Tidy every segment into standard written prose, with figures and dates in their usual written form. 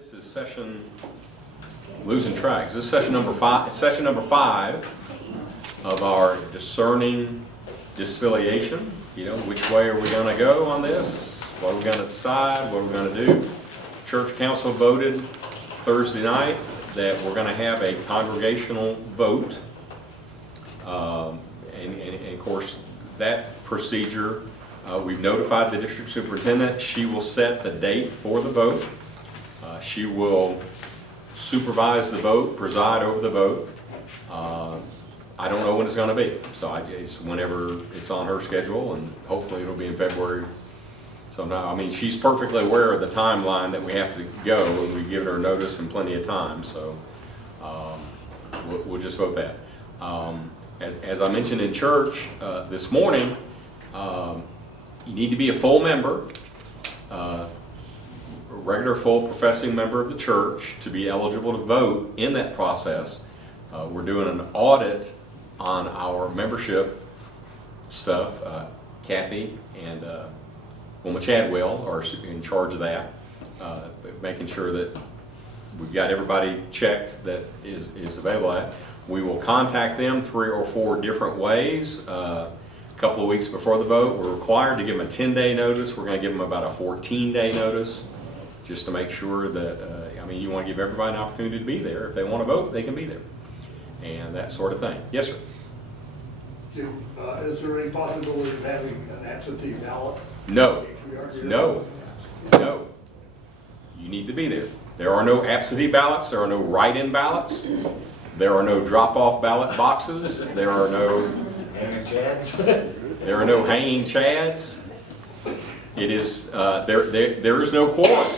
This is losing track. This is session number five of our Discerning Disaffiliation. You know, which way are we going to go on this? What are we going to decide? What are we going to do? Church Council voted Thursday night that we're going to have a congregational vote. And of course, that procedure, we've notified the district superintendent. She will set the date for the vote. She will supervise the vote, preside over the vote. I don't know when it's going to be, so it's whenever it's on her schedule, and hopefully it'll be in February. So now, I mean, she's perfectly aware of the timeline that we have to go, and we've given her notice and plenty of time, so we'll just vote that. As I mentioned in church this morning, you need to be a full member, a regular full professing member of the church to be eligible to vote in that process. We're doing an audit on our membership stuff. Kathy and Wilma Chadwell are in charge of that, making sure that we've got everybody checked that is available at. We will contact them 3 or 4 different ways. A couple of weeks before the vote, we're required to give them a 10-day notice. We're going to give them about a 14-day notice, just to make sure that, I mean, you want to give everybody an opportunity to be there. If they want to vote, they can be there, and that sort of thing. Yes, sir? Is there any possibility of having an absentee ballot? No. No. No. You need to be there. There are no absentee ballots. There are no write-in ballots. There are no drop-off ballot boxes. There are no there are no hanging chads. It is there is no quorum.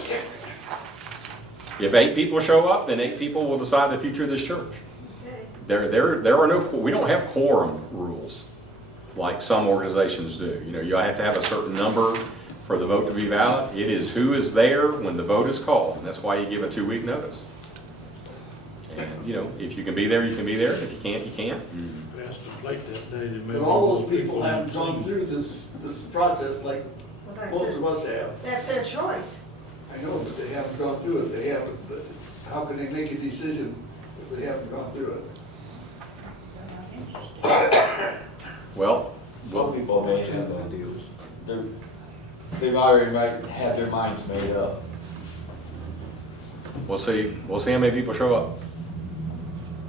If 8 people show up, then 8 people will decide the future of this church. There are no, we don't have quorum rules like some organizations do. You know, you have to have a certain number for the vote to be valid. It is who is there when the vote is called, and that's why you give a 2-week notice. And you know, if you can be there, you can be there. If you can't, you can't. But all those people haven't gone through this process like most of us have. That's their choice. I know, but they haven't gone through it. They haven't. But how can they make a decision if they haven't gone through it? Well, Some people may have they've already had their minds made up. we'll see how many people show up.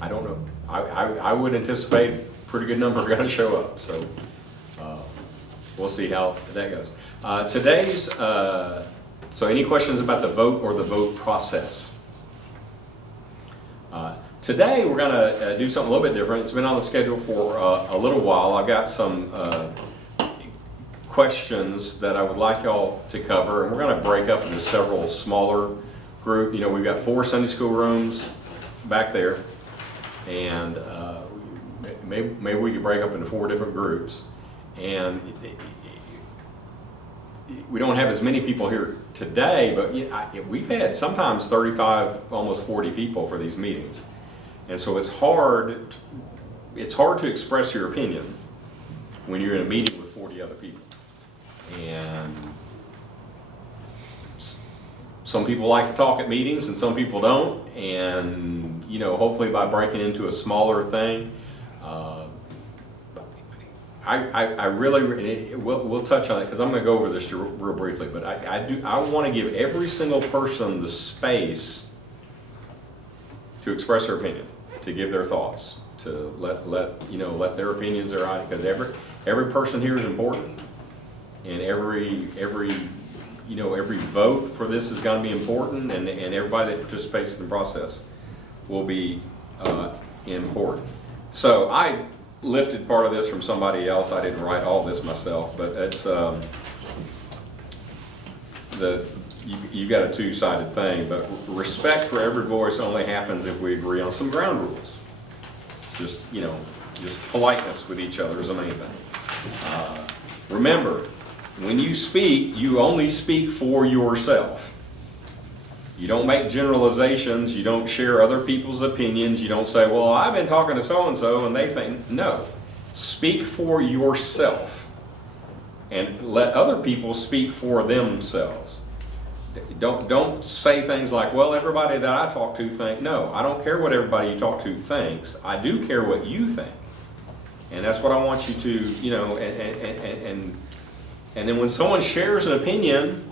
I don't know. I would anticipate a pretty good number are going to show up. So we'll see how that goes. So any questions about the vote or the vote process? Today we're going to do something a little bit different. It's been on the schedule for a little while. I've got some questions that I would like y'all to cover, and we're going to break up into several smaller groups. You know, we've got 4 Sunday school rooms back there, and maybe we could break up into 4 different groups. And we don't have as many people here today, but you know, we've had sometimes 35, almost 40 people for these meetings. And so it's hard to express your opinion when you're in a meeting with 40 other people. And some people like to talk at meetings and some people don't. And, you know, hopefully by breaking into a smaller thing, I really, we'll touch on it because I'm going to go over this real briefly, but I want to give every single person the space to express their opinion, to give their thoughts, to let their opinions their idea, because every person here is important, and every vote for this is going to be important, and everybody that participates in the process will be important. So I lifted part of this from somebody else. I didn't write all this myself, but it's you got a 2-sided thing. But respect for every voice only happens if we agree on some ground rules. Just politeness with each other is the main thing. Remember, when you speak, you only speak for yourself. You don't make generalizations. You don't share other people's opinions. You don't say, well, I've been talking to so-and-so and they think. No. Speak for yourself and let other people speak for themselves. Don't say things like, well, everybody that I talk to think. No, I don't care what everybody you talk to thinks. I do care what you think. And that's what I want you to, you know, and then when someone shares an opinion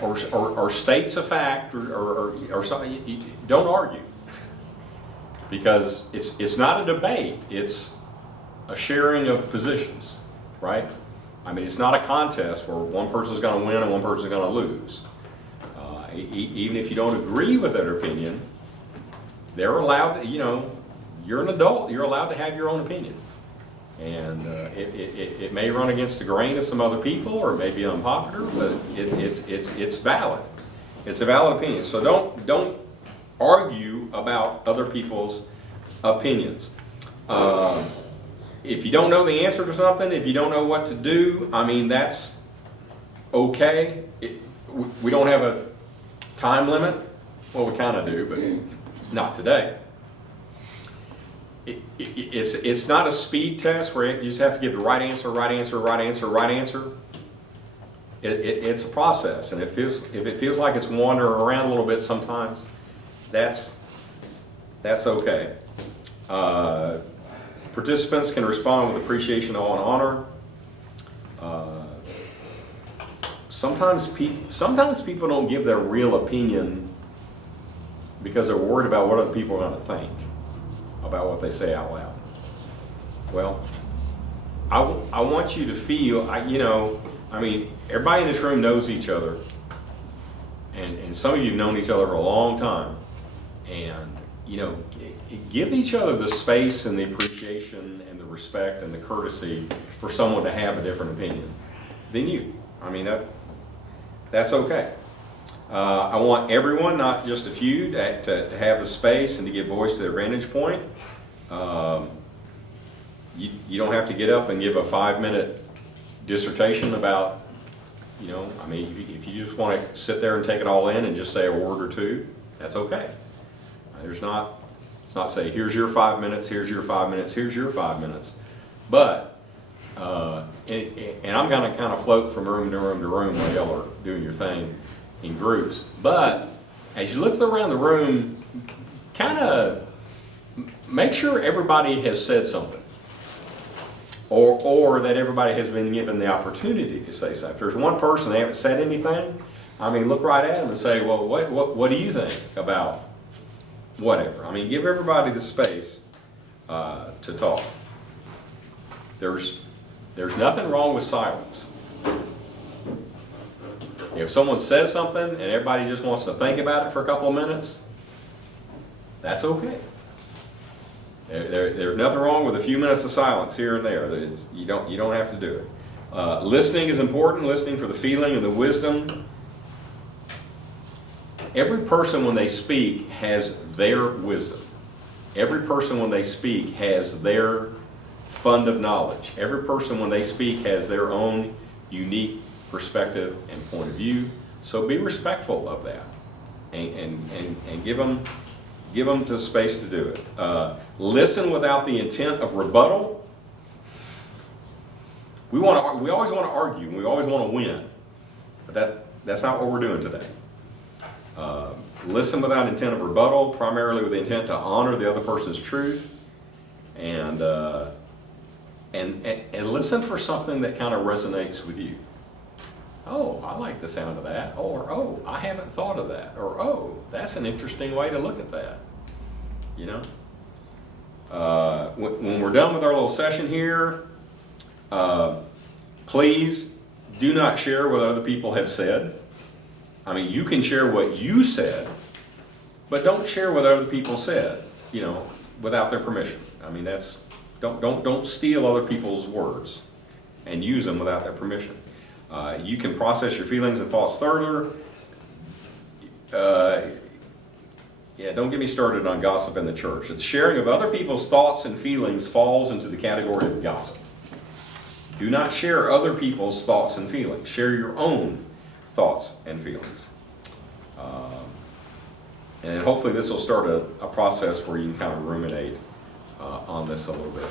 or states a fact or something, don't argue. Because it's not a debate, it's a sharing of positions, right? I mean, it's not a contest where one person's going to win and one person's going to lose. Even if you don't agree with their opinion, they're allowed to, you know, you're an adult, you're allowed to have your own opinion. And it may run against the grain of some other people, or it may be unpopular, but it's valid. It's a valid opinion. So don't argue about other people's opinions. If you don't know the answer to something, if you don't know what to do, I mean, that's okay. We don't have a time limit. Well, we kind of do, but not today. It's not a speed test where you just have to give the right answer, right answer, right answer, right answer. It's a process, and if it feels like it's wandering around a little bit sometimes, that's okay. Participants can respond with appreciation, awe, and honor. Sometimes people don't give their real opinion because they're worried about what other people are going to think about what they say out loud. Well, I want you to feel, you know, I mean, everybody in this room knows each other, and some of you have known each other for a long time, and, you know, give each other the space and the appreciation and the respect and the courtesy for someone to have a different opinion than you. I mean, that's okay. I want everyone, not just a few, to have the space and to give voice to their vantage point. You don't have to get up and give a 5-minute dissertation about, you know, I mean, if you just want to sit there and take it all in and just say a word or two, that's okay. It's not say, here's your 5 minutes, here's your 5 minutes, here's your 5 minutes. But, and I'm going to kind of float from room to room to room while y'all are doing your thing in groups. But as you look around the room, kind of make sure everybody has said something. Or that everybody has been given the opportunity to say something. If there's one person they haven't said anything, I mean, look right at them and say, well, what do you think about whatever? I mean, give everybody the space to talk. There's nothing wrong with silence. If someone says something and everybody just wants to think about it for a couple of minutes, that's okay. There's nothing wrong with a few minutes of silence here and there. You don't have to do it. Listening is important. Listening for the feeling and the wisdom. Every person when they speak has their wisdom. Every person when they speak has their fund of knowledge. Every person when they speak has their own unique perspective and point of view. So be respectful of that, and give them the space to do it. Listen without the intent of rebuttal. We always want to argue, and we always want to win, but that's not what we're doing today. Listen without intent of rebuttal, primarily with the intent to honor the other person's truth, and listen for something that kind of resonates with you. Oh, I like the sound of that. Or, oh, I haven't thought of that. Or, oh, that's an interesting way to look at that. You know? When we're done with our little session here, please do not share what other people have said. I mean, you can share what you said, but don't share what other people said, you know, without their permission. I mean, don't steal other people's words and use them without their permission. You can process your feelings and thoughts further. Yeah, don't get me started on gossip in the church. The sharing of other people's thoughts and feelings falls into the category of gossip. Do not share other people's thoughts and feelings. Share your own thoughts and feelings. And hopefully this will start a process where you can kind of ruminate on this a little bit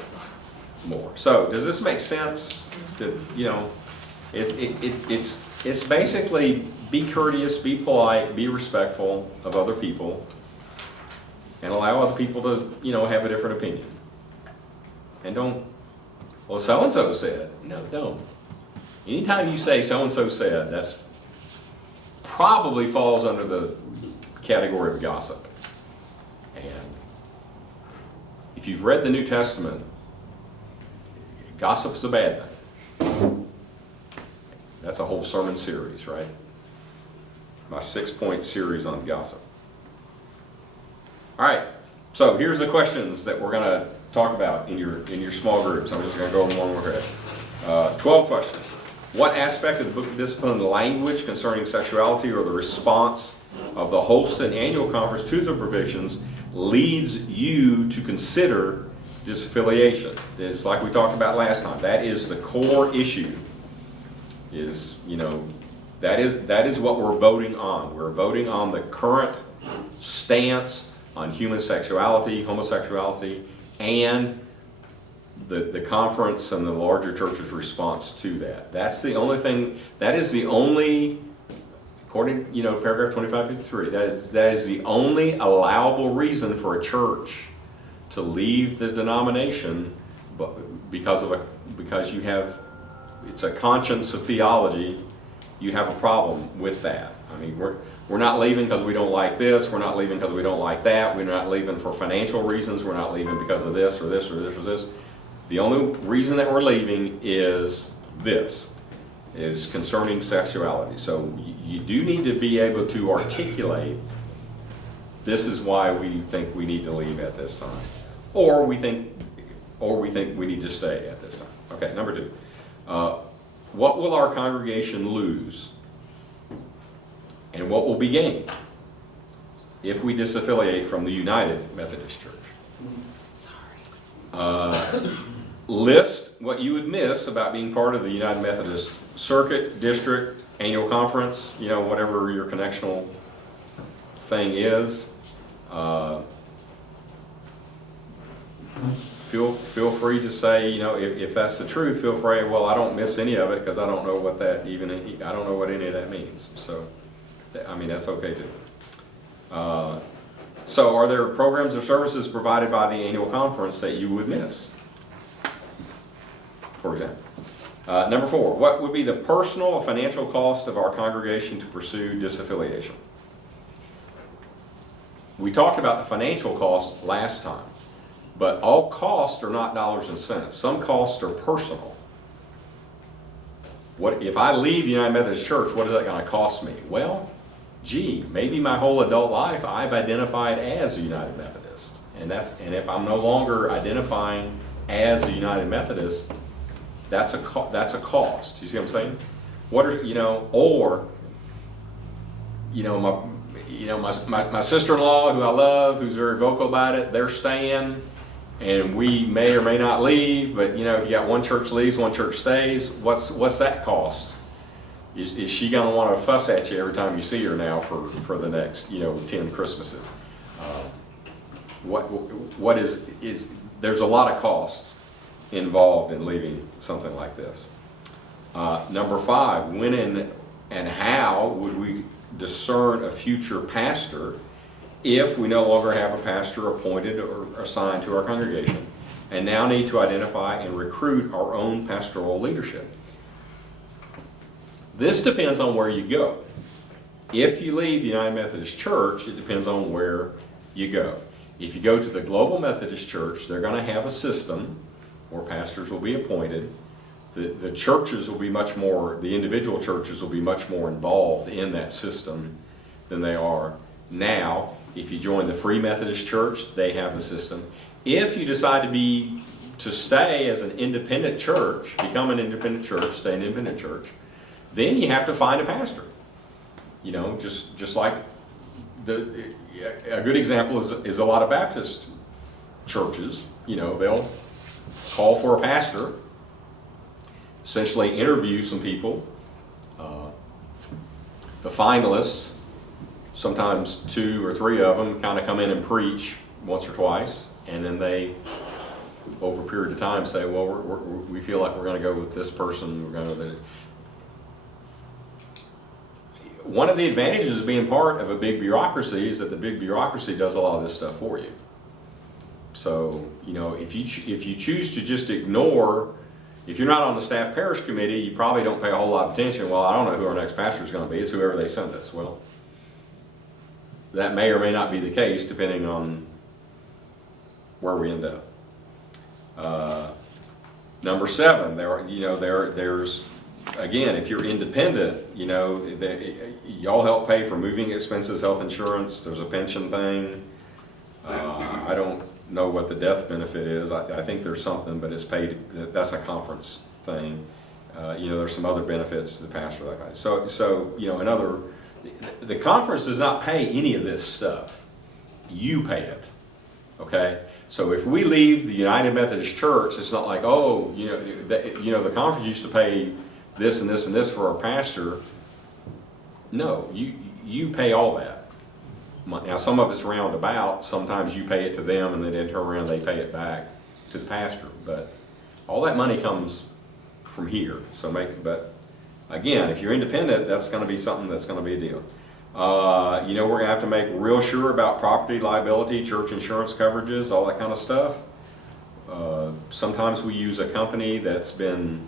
more. So, does this make sense? That, you know, It's basically be courteous, be polite, be respectful of other people, and allow other people to, have a different opinion. And don't, well, so-and-so said. No, don't. Anytime you say so-and-so said, that's probably falls under the category of gossip. And if you've read the New Testament, gossip's a bad thing. That's a whole sermon series, right? My 6-point series on gossip. All right, so here's the questions that we're going to talk about in your small groups. I'm just going to go over them one more head. 12 questions. What aspect of the Book of Discipline language concerning sexuality or the response of the Holston Annual Conference to the provisions leads you to consider disaffiliation? It's like we talked about last time. That is the core issue. That is what we're voting on. We're voting on the current stance on human sexuality, homosexuality, and the conference and the larger church's response to that. That's the only thing, that is the only, according, paragraph 2553, that is the only allowable reason for a church to leave the denomination, because you have, it's a conscience of theology, you have a problem with that. I mean, we're not leaving because we don't like this, we're not leaving because we don't like that, we're not leaving for financial reasons, we're not leaving because of this or this or this or this. The only reason that we're leaving is this, is concerning sexuality. So you do need to be able to articulate, this is why we think we need to leave at this time. Or we think we need to stay at this time. Okay, number 2. What will our congregation lose? And what will be gained if we disaffiliate from the United Methodist Church? List what you would miss about being part of the United Methodist Circuit, District, Annual Conference, whatever your connectional thing is. Feel free to say, if that's the truth, feel free, well, I don't miss any of it because I don't know what I don't know what any of that means. So, that's okay too. So are there programs or services provided by the annual conference that you would miss? For example. Number 4, what would be the personal or financial cost of our congregation to pursue disaffiliation? We talked about the financial cost last time, but all costs are not dollars and cents. Some costs are personal. What if I leave the United Methodist Church, what is that going to cost me? Well, maybe my whole adult life I've identified as a United Methodist. And if I'm no longer identifying as a United Methodist, that's a cost. You see what I'm saying? My sister-in-law, who I love, who's very vocal about it, they're staying, and we may or may not leave, but if you got one church leaves, one church stays, what's that cost? Is she going to want to fuss at you every time you see her now for the next 10 Christmases? There's a lot of costs involved in leaving something like this. Number 5, when and how would we discern a future pastor if we no longer have a pastor appointed or assigned to our congregation and now need to identify and recruit our own pastoral leadership? This depends on where you go. If you leave the United Methodist Church, it depends on where you go. If you go to the Global Methodist Church, they're going to have a system where pastors will be appointed. The churches will be the individual churches will be much more involved in that system than they are now. If you join the Free Methodist Church, they have a system. If you decide to stay as an independent church, become an independent church, stay an independent church, then you have to find a pastor. Just like a good example is a lot of Baptist churches. They'll call for a pastor, essentially interview some people. The finalists, sometimes 2 or 3 of them, kind of come in and preach once or twice, and then they, over a period of time, say, well, we feel like we're going to go with this person. one of the advantages of being part of a big bureaucracy is that the big bureaucracy does a lot of this stuff for you. So, you know, if you choose to just ignore, if you're not on the staff parish committee, you probably don't pay a whole lot of attention. Well, I don't know who our next pastor is going to be. It's whoever they send us. Well, that may or may not be the case depending on where we end up. Number 7, there's again, if you're independent, you know, y'all help pay for moving expenses, health insurance. There's a pension thing. I don't know what the death benefit is. I think there's something, but it's paid. That's a conference thing. You know, there's some other benefits to the pastor. That kind. So you know, the conference does not pay any of this stuff. You pay it. Okay. So if we leave the United Methodist Church, it's not like, oh, the conference used to pay this and this and this for our pastor. No, you pay all that. Now some of it's roundabout. Sometimes you pay it to them, and then they turn around, they pay it back to the pastor. But all that money comes from here. But again, if you're independent, that's going to be something that's going to be a deal. You know, we're going to have to make real sure about property liability, church insurance coverages, all that kind of stuff. Sometimes we use a company that's been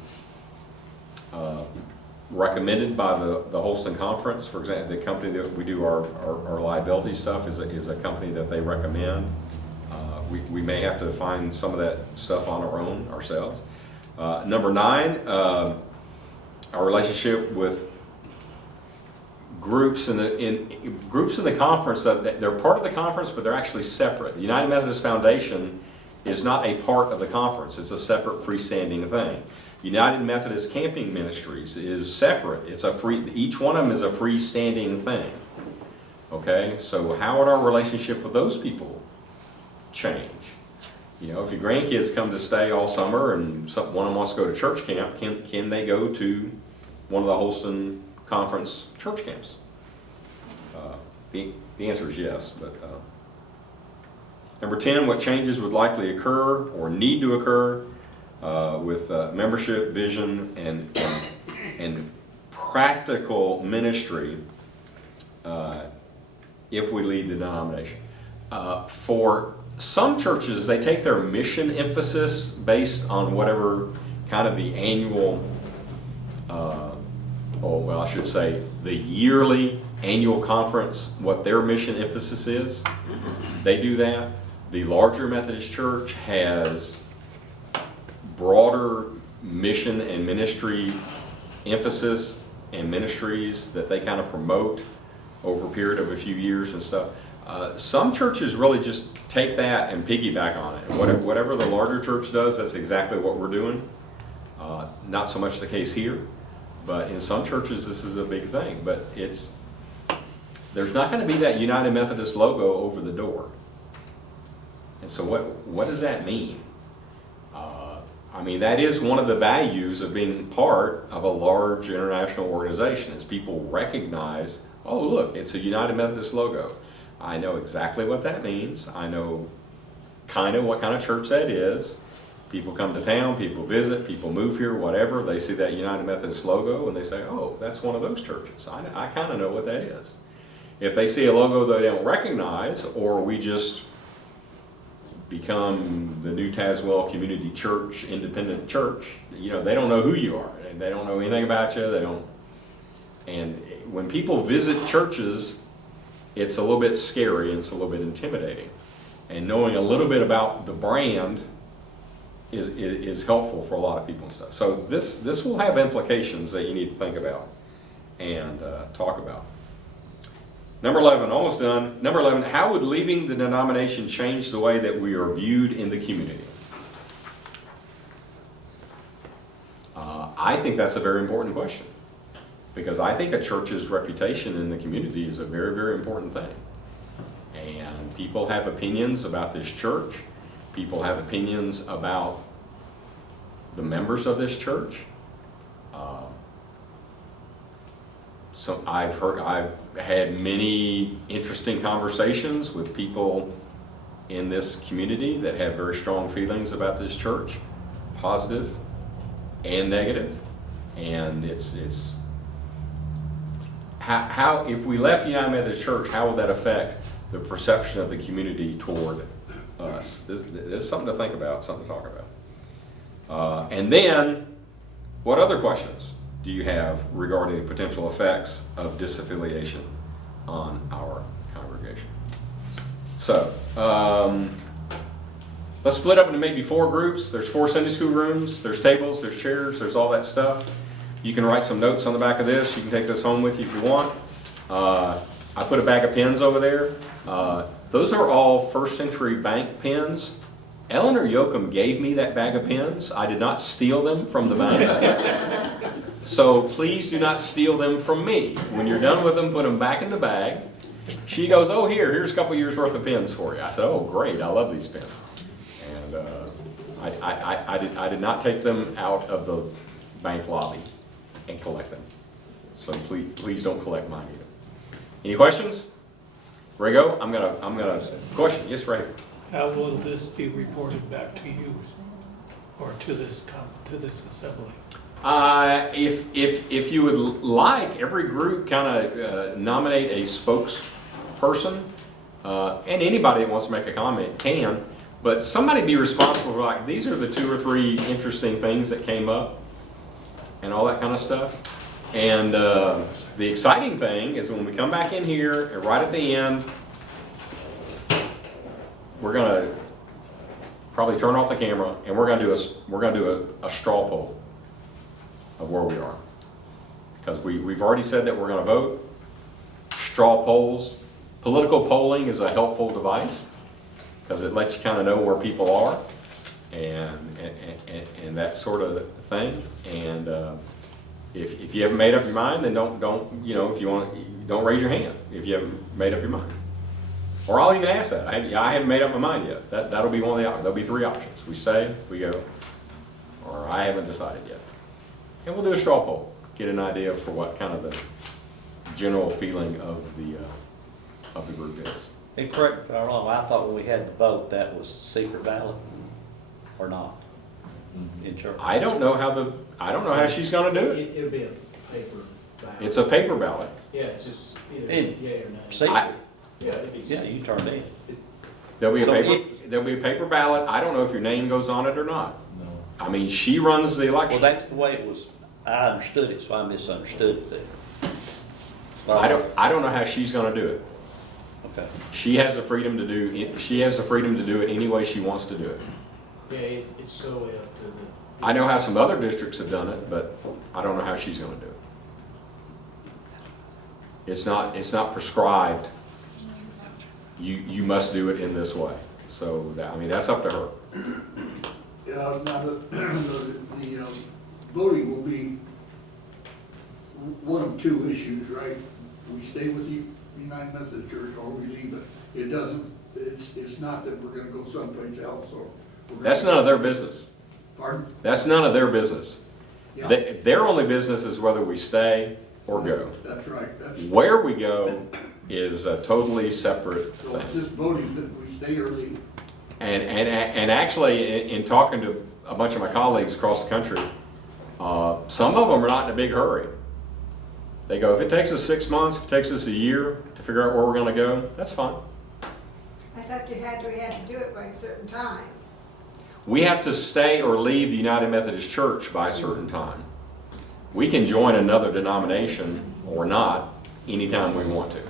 recommended by the Holston Conference. For example, the company that we do our liability stuff is a company that they recommend. We may have to find some of that stuff on our own ourselves. Number 9, our relationship with groups in the conference. That they're part of the conference, but they're actually separate. The United Methodist Foundation is not a part of the conference. It's a separate freestanding thing. United Methodist Camping Ministries is separate. Each one of them is a freestanding thing. Okay, so how would our relationship with those people change? You know, if your grandkids come to stay all summer and one of them wants to go to church camp, can they go to one of the Holston Conference church camps? The answer is yes. But number 10, what changes would likely occur or need to occur with membership, vision, and practical ministry if we leave the denomination. For some churches, they take their mission emphasis based on whatever kind of the annual, I should say the yearly annual conference, what their mission emphasis is. They do that. The larger Methodist Church has broader mission and ministry emphasis and ministries that they kind of promote over a period of a few years and stuff. Some churches really just take that and piggyback on it. And whatever the larger church does, that's exactly what we're doing. Not so much the case here, but in some churches this is a big thing. But there's not going to be that United Methodist logo over the door. And so what does that mean? I mean, that is one of the values of being part of a large international organization, is people recognize, oh look, it's a United Methodist logo. I know exactly what that means. I know kind of what kind of church that is. People come to town, people visit, people move here, whatever. They see that United Methodist logo and they say, oh, that's one of those churches. I kind of know what that is. If they see a logo they don't recognize, or we just become the New Tazewell Community Church, independent church, you know, they don't know who you are and they don't know anything about you. And when people visit churches, it's a little bit scary and it's a little bit intimidating. And knowing a little bit about the brand is helpful for a lot of people and stuff. So this will have implications that you need to think about and talk about. Number 11, almost done. Number 11, how would leaving the denomination change the way that we are viewed in the community? I think that's a very important question, because I think a church's reputation in the community is a very, very important thing. And people have opinions about this church. People have opinions about the members of this church. So I've had many interesting conversations with people in this community that have very strong feelings about this church, positive and negative. And how, if we left the United Methodist Church, how would that affect the perception of the community toward us? This is something to think about, something to talk about. And then, what other questions do you have regarding the potential effects of disaffiliation on our congregation? So, let's split up into maybe 4 groups. There's 4 Sunday school rooms, there's tables, there's chairs, there's all that stuff. You can write some notes on the back of this. You can take this home with you if you want. I put a bag of pens over there. Those are all first century bank pens. Eleanor Yoakum gave me that bag of pens. I did not steal them from the bank. So please do not steal them from me. When you're done with them, put them back in the bag. She goes, oh, here's a couple years worth of pens for you. I said, oh, great, I love these pens. And I did not take them out of the bank lobby and collect them. So please don't collect mine either. Any questions? Rago, I'm gonna question. Yes, Ray. How will this be reported back to you or to this assembly? If you would like, every group kind of nominate a spokesperson, and anybody that wants to make a comment can, but somebody be responsible for, like, these are the 2 or 3 interesting things that came up and all that kind of stuff. And the exciting thing is when we come back in here and right at the end, we're gonna probably turn off the camera and we're gonna do a straw poll of where we are, because we've already said that we're gonna vote. Straw polls, political polling is a helpful device because it lets you kind of know where people are and that sort of thing. And if you haven't made up your mind, then don't if you want, don't raise your hand if you haven't made up your mind. Or I'll even ask that. I haven't made up my mind yet. That'll be one of the options. There'll be 3 options. We stay, we go, or I haven't decided yet. And we'll do a straw poll, get an idea for what kind of the general feeling of the group is. And correct me if I'm wrong, I thought when we had the vote, that was secret ballot, or not, in church? I don't know how she's gonna do it. It'll be a paper ballot. It's a paper ballot. Yeah, it's just either And yea or nay. Secret, Yeah, it'd be. yeah, you turned in. There'll be So there'll be a paper ballot. I don't know if your name goes on it or not. No. I mean, she runs the election. Well, that's the way it was, I understood it, so I misunderstood it then. So I don't know how she's gonna do it. Okay. She has the freedom to do it any way she wants to do it. Yeah, it's so up to the. I know how some other districts have done it, but I don't know how she's gonna do it. It's not prescribed. You must do it in this way. So that's up to her. Now, the voting will be one of 2 issues, right? We stay with the United Methodist Church or we leave it. It doesn't, it's not that we're gonna go someplace else or. That's none of their business. Pardon? That's none of their business. Yeah. Their only business is whether we stay or go. That's right. Where we go is a totally separate So it's thing. just voting that we stay or leave. And actually, in talking to a bunch of my colleagues across the country, some of them are not in a big hurry. They go, if it takes us 6 months, if it takes us a year to figure out where we're gonna go, that's fine. I thought we had to do it by a certain time. We have to stay or leave the United Methodist Church by a certain time. We can join another denomination or not anytime we want to.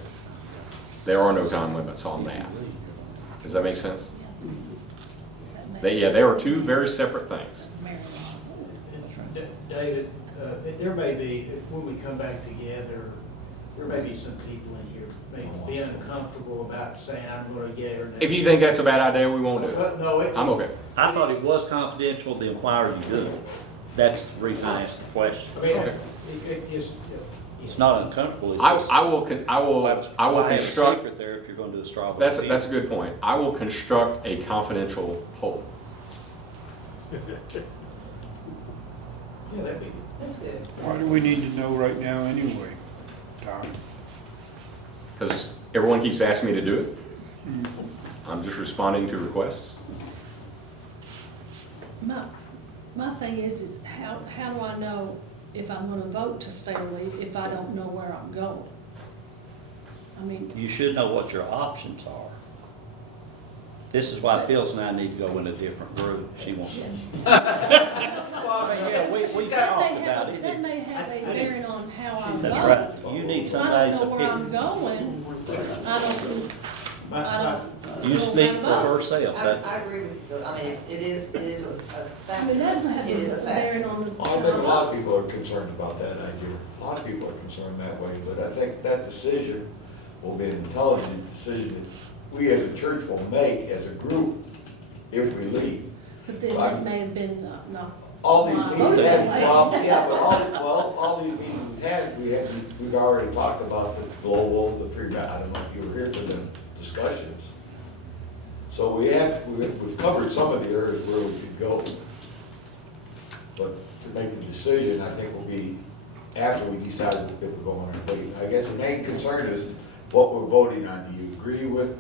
There are no time limits on that. Does that make sense? There are 2 very separate things. David, there may be, when we come back together, there may be some people in here maybe being uncomfortable about saying, I'm going to yea or nay. If you think that's a bad idea, we won't do it. No, I'm okay. I thought it was confidential, then why are you doing it? That's the reason I asked the question. I mean, Okay. It's not uncomfortable. it's I just- will Why have a construct, secret there if you're going to do a straw vote? that's a good point. I will construct a confidential poll. Yeah, that'd be good. That's good. Why do we need to know right now anyway, Tom? Because everyone keeps asking me to do it. I'm just responding to requests. My thing is how do I know if I'm gonna vote to stay or leave if I don't know where I'm going? I mean, You should know what your options are. This is why Phil's and I need to go in a different group. She wants to. Well, I mean, yeah, we talked about it. that may have a bearing on how I'm going. That's right. You need I somebody's don't know where I'm opinion. going. I don't. You speak for herself. I That- agree with you. I mean, it is a I fact. mean, that may have It is a a fact. bearing on the. I think a lot of people are concerned about that idea. A lot of people are concerned that way, but I think that decision will be an intelligent decision that we as a church will make as a group if we leave. But then it may have been not. All these Well, meetings, okay. well, yeah, but all these meetings we've already talked about the global, the free, I don't know if you were here for the discussions. So we've covered some of the areas where we could go. But to make the decision, I think will be after we decide if we're going to leave. I guess the main concern is what we're voting on. Do you agree with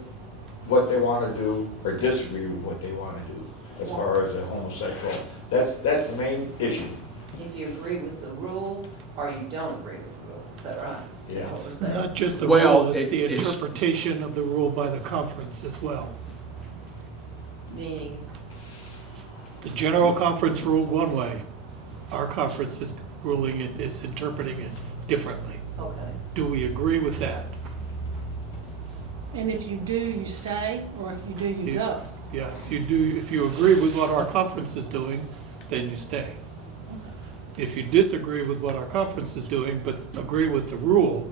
what they want to do or disagree with what they want to do as far as a homosexual? That's the main issue. If you agree with the rule or you don't agree with the rule, is that right? Yeah. Is It's that what we're saying? not just the Well, rule, it's the it's- interpretation of the rule by the conference as well. Meaning, The general conference ruled one way, our conference is ruling it, is interpreting it differently. okay. Do we agree with that? And if you do, you stay, or if you do, you go. Yeah, if you agree with what our conference is doing, then you stay. If you disagree with what our conference is doing, but agree with the rule,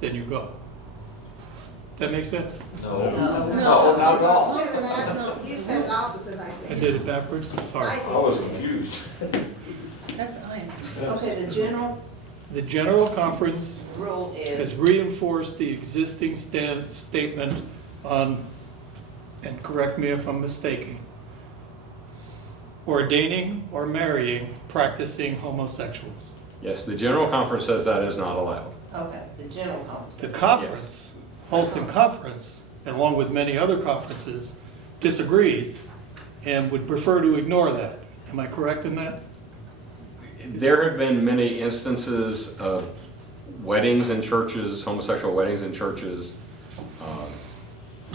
then you go. That makes sense? No, No. not at all. You said you said the opposite, I I think. did it backwards, I'm sorry. I was confused. That's I am. Okay, the general The general conference rule has is, reinforced the existing statement on, and correct me if I'm mistaken, ordaining or marrying practicing homosexuals. Yes, the general conference says that is not allowed. okay, the general conference. The conference, Holston Conference, along with many other conferences, disagrees and would prefer to ignore that. Am I correct in that? There have been many instances of weddings in churches, homosexual weddings in churches,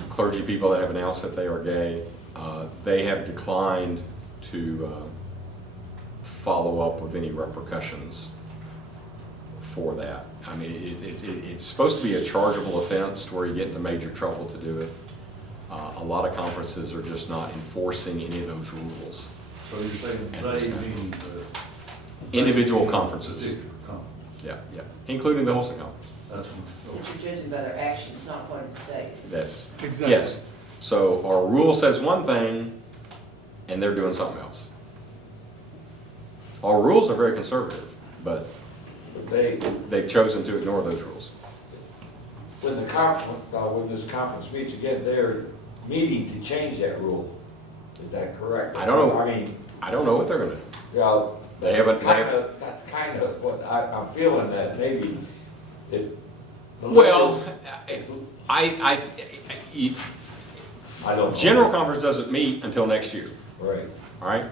clergy people that have announced that they are gay. They have declined to follow up with any repercussions for that. I mean, it's supposed to be a chargeable offense to where you get into major trouble to do it. A lot of conferences are just not enforcing any of those rules. So you're saying At they this time. mean the. Individual conferences. Particular conference. Yeah, including the Holston Conference. That's That you're judging by their actions, not what is stated. That's, Exactly. yes. So our rule says one thing, and they're doing something else. Our rules are very conservative, but But they've chosen to ignore those rules. when this conference meets again, they're meeting to change that rule. Is that correct? I don't know. I mean, I don't know what they're gonna do. yeah. They haven't- That's kind of what I'm feeling, that maybe if. Well, I I don't know. general conference doesn't meet until next year, Right. all right?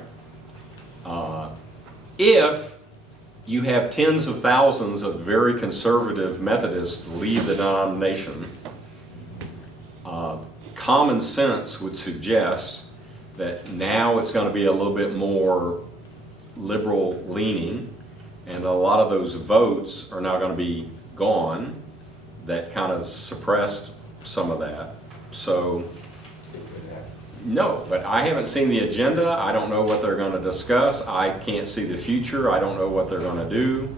If you have tens of thousands of very conservative Methodists leave the denomination, common sense would suggest that now it's going to be a little bit more liberal leaning, and a lot of those votes are now going to be gone that kind of suppressed some of that. So, no, but I haven't seen the agenda. I don't know what they're going to discuss. I can't see the future. I don't know what they're going to do.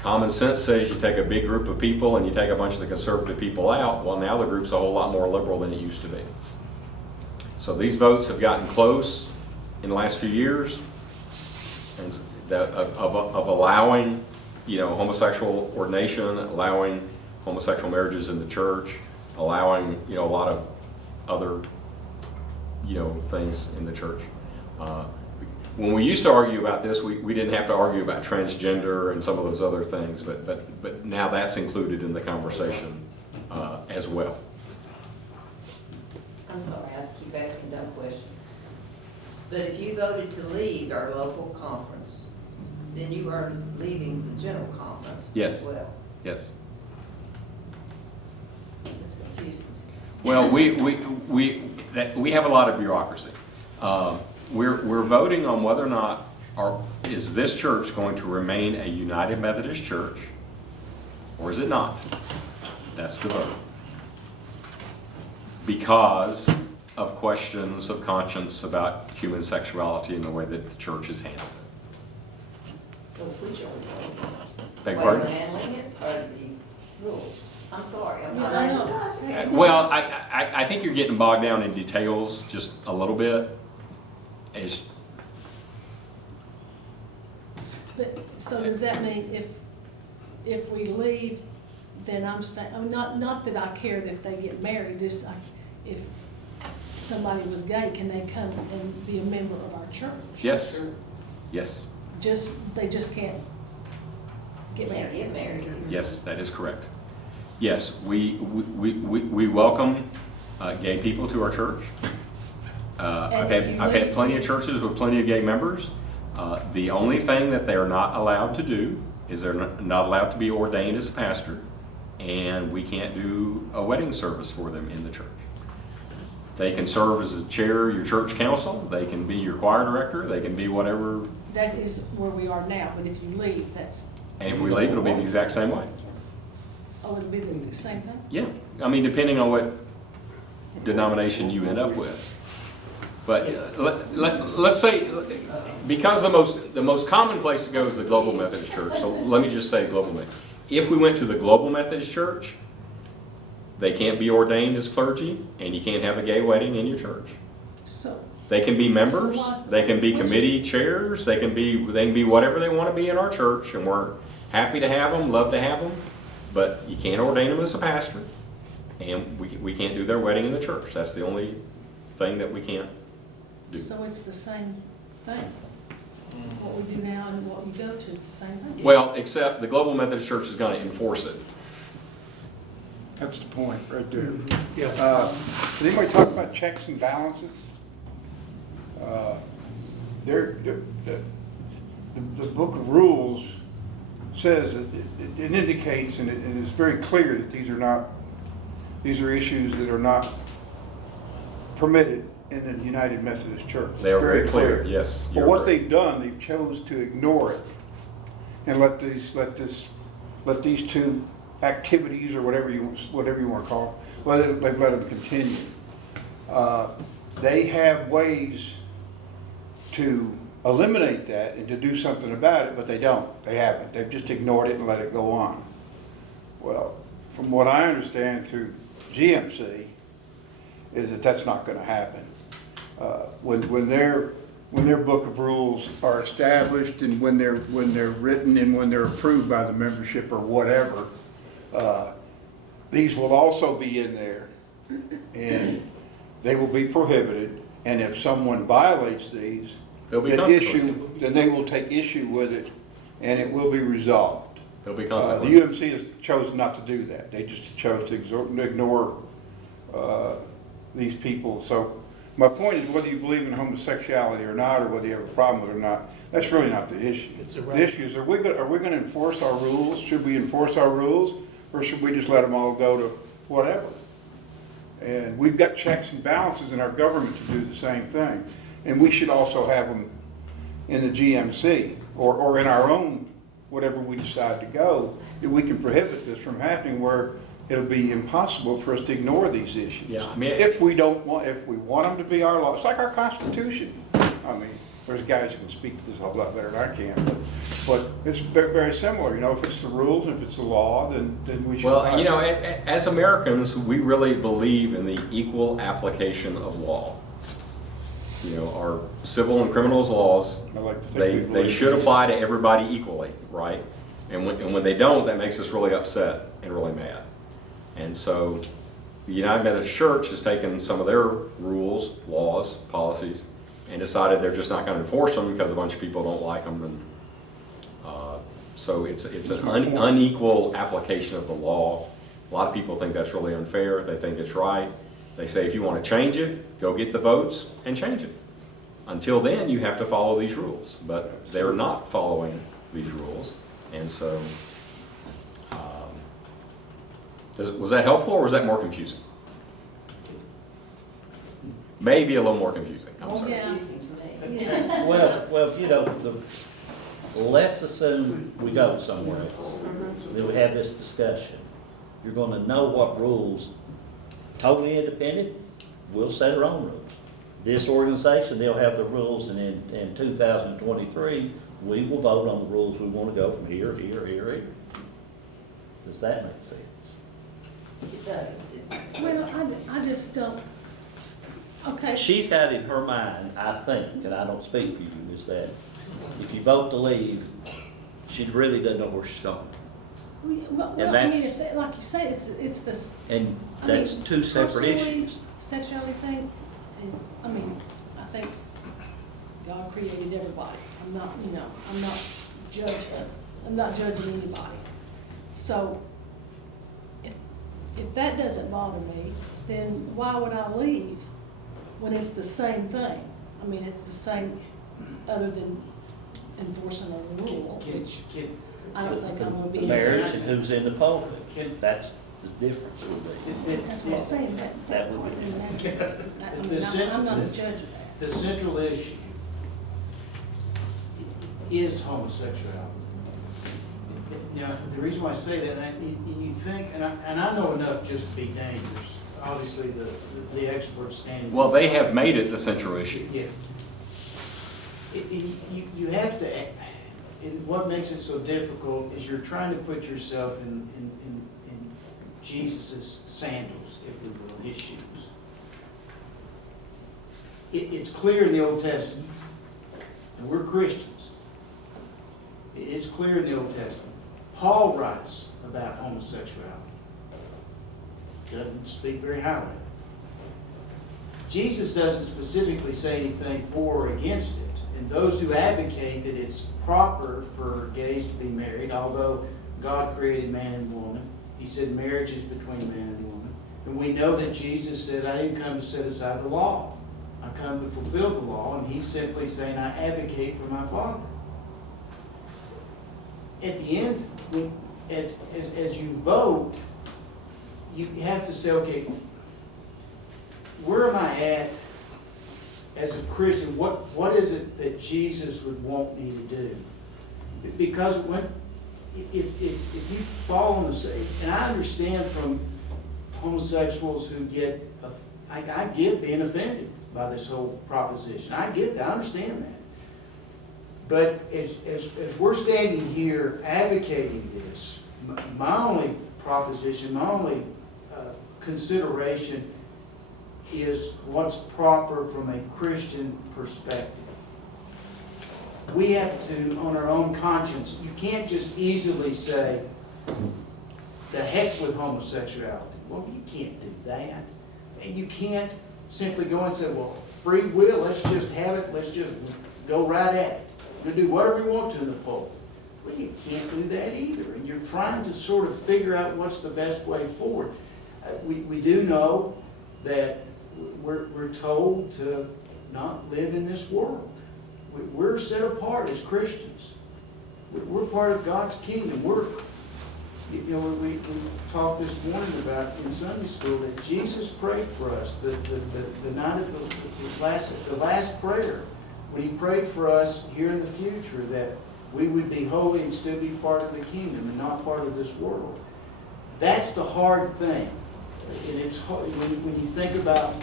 Common sense says you take a big group of people and you take a bunch of the conservative people out. Well, now the group's a whole lot more liberal than it used to be. So these votes have gotten close in the last few years, and of allowing, homosexual ordination, allowing homosexual marriages in the church, allowing, a lot of other, things in the church. When we used to argue about this, we didn't have to argue about transgender and some of those other things, but now that's included in the conversation as well. I'm sorry, I keep asking dumb questions. But if you voted to leave our local conference, then you are leaving the general conference Yes. as well. Yes. It's confusing. Well, we have a lot of bureaucracy. We're voting on whether or not, is this church going to remain a United Methodist Church, or is it not? That's the vote. Because of questions of conscience about human sexuality and the way that the church is handled. So which are we? Beg Way pardon? we're handling it or the rules? I'm sorry, I'm Yeah, not. I know. Well, I think you're getting bogged down in details just a little bit. As, But, so does that mean if we leave, then I'm saying, not that I care if they get married, just if somebody was gay, can they come and be a member of our church? yes, yes, They just can't get Can't married. get married. yes, that is correct. Yes, we welcome gay people to our church. I've had plenty of churches with plenty of gay members. The only thing that they're not allowed to do is they're not allowed to be ordained as a pastor, and we can't do a wedding service for them in the church. They can serve as a chair of your church council, they can be your choir director, they can be whatever, That is where we are now, but if you leave, and if we leave, it'll be the exact same way. it'll be the same thing? Yeah, I mean, depending on what denomination you end up with. But let's say, because the most common place to go is the Global Methodist Church, so let me just say Global Methodist. If we went to the Global Methodist Church, they can't be ordained as clergy, and you can't have a gay wedding in your church. So, They can be members, they can be committee chairs, they can be whatever they want to be in our church, and we're happy to have them, love to have them, but you can't ordain them as a pastor, and we can't do their wedding in the church. That's the only thing that we can't do. so it's the same thing? What we do now and what you go to, it's the same thing? Well, except the Global Methodist Church is going to enforce it. That's the point, right there. Yeah. Did anybody talk about checks and balances? The book of rules says, it indicates, and it is very clear that these are issues that are not permitted in the United Methodist Church. They are very clear, yes. But you're what correct. they've done, they've chose to ignore it and let these two activities, or whatever you want to call them, they've let them continue. They have ways to eliminate that and to do something about it, but they don't. They haven't. They've just ignored it and let it go on. Well, from what I understand through GMC, is that that's not going to happen. When their book of rules are established, and when they're written, and when they're approved by the membership or whatever, these will also be in there, and they will be prohibited. And if someone violates these, There'll be then consequences. then they will take issue with it, and it will be resolved. There'll be The consequences. UMC has chosen not to do that. They just chose to ignore these people. So my point is, whether you believe in homosexuality or not, or whether you have a problem with it or not, that's really not the issue. It's The irrelevant. issue is, are we going to enforce our rules? Should we enforce our rules, or should we just let them all go to whatever? And we've got checks and balances in our government to do the same thing. And we should also have them in the GMC, or in our own, whatever we decide to go, that we can prohibit this from happening, where it'll be impossible for us to ignore these issues. Yeah, I mean, If we want them to be our law, it's like our Constitution. I mean, there's guys who can speak to this a whole lot better than I can, but it's very similar. You know, if it's the rules, if it's the law, then we should. Well, you know, as Americans, we really believe in the equal application of law. You know, our civil and criminal laws, I like to think they we believe should in apply to everybody equally, right? And when they don't, that makes us really upset and really mad. And so the United Methodist Church has taken some of their rules, laws, policies, and decided they're just not going to enforce them because a bunch of people don't like them. And so it's an unequal application of the law. A lot of people think that's really unfair. They think it's right. They say if you want to change it, go get the votes and change it. Until then, you have to follow these rules. But they're not following these rules. And so Was that helpful or was that more confusing? Maybe a little more confusing, I'm sorry. Yeah. Confusing to me. Well, you know, let's assume we go somewhere else, that we have this discussion. You're gonna know what rules, totally independent, we'll set our own rules. This organization, they'll have the rules, and in 2023, we will vote on the rules we wanna go from here, here, here, here. Does that make sense? It does. Well, I just don't, okay. She's got in her mind, I think, and I don't speak for you, is that if you vote to leave, she really doesn't know where she's going. Well, And I mean, that's- if they- like you say, it's this. And I mean, that's two separate personally, issues. Sexuality thing, I mean, I think God created everybody. I'm not, I'm not judging anybody. So, if that doesn't bother me, then why would I leave when it's the same thing? I mean, it's the same, other than enforcing a rule, which I don't think I'm gonna be. Marriage and who's in the pulpit, Can- that's the difference would be. That's what I'm saying, That would be- I'm not a judge of that. The central issue is homosexuality. Now, the reason why I say that, and you think, and I know enough just to be dangerous, obviously the experts standing. Well, they have made it the central issue. Yeah. You have to, and what makes it so difficult is you're trying to put yourself in Jesus' sandals, if we will, his shoes. It's clear in the Old Testament, and we're Christians. It's clear in the Old Testament. Paul writes about homosexuality. Doesn't speak very highly of it. Jesus doesn't specifically say anything for or against it. And those who advocate that it's proper for gays to be married, although God created man and woman, he said marriage is between man and woman. And we know that Jesus said, I didn't come to set aside the law. I come to fulfill the law. And he's simply saying, I advocate for my Father. At the end, as you vote, you have to say, okay, where am I at as a Christian? What is it that Jesus would want me to do? Because if you fall on the same, and I understand from homosexuals who get, I get being offended by this whole proposition. I get that, I understand that. But as we're standing here advocating this, my only proposition, my only consideration is what's proper from a Christian perspective. We have to, on our own conscience, you can't just easily say, the heck with homosexuality. Well, you can't do that. And you can't simply go and say, well, free will, let's just have it, let's just go right at it. We're going to do whatever we want to in the pulpit. Well, you can't do that either. And you're trying to sort of figure out what's the best way forward. We do know that we're told to not live in this world. We're set apart as Christians. We're part of God's kingdom. We talked this morning about in Sunday school that Jesus prayed for us the night of the last prayer, when he prayed for us here in the future that we would be holy and still be part of the kingdom and not part of this world. That's the hard thing. And it's hard when you think about,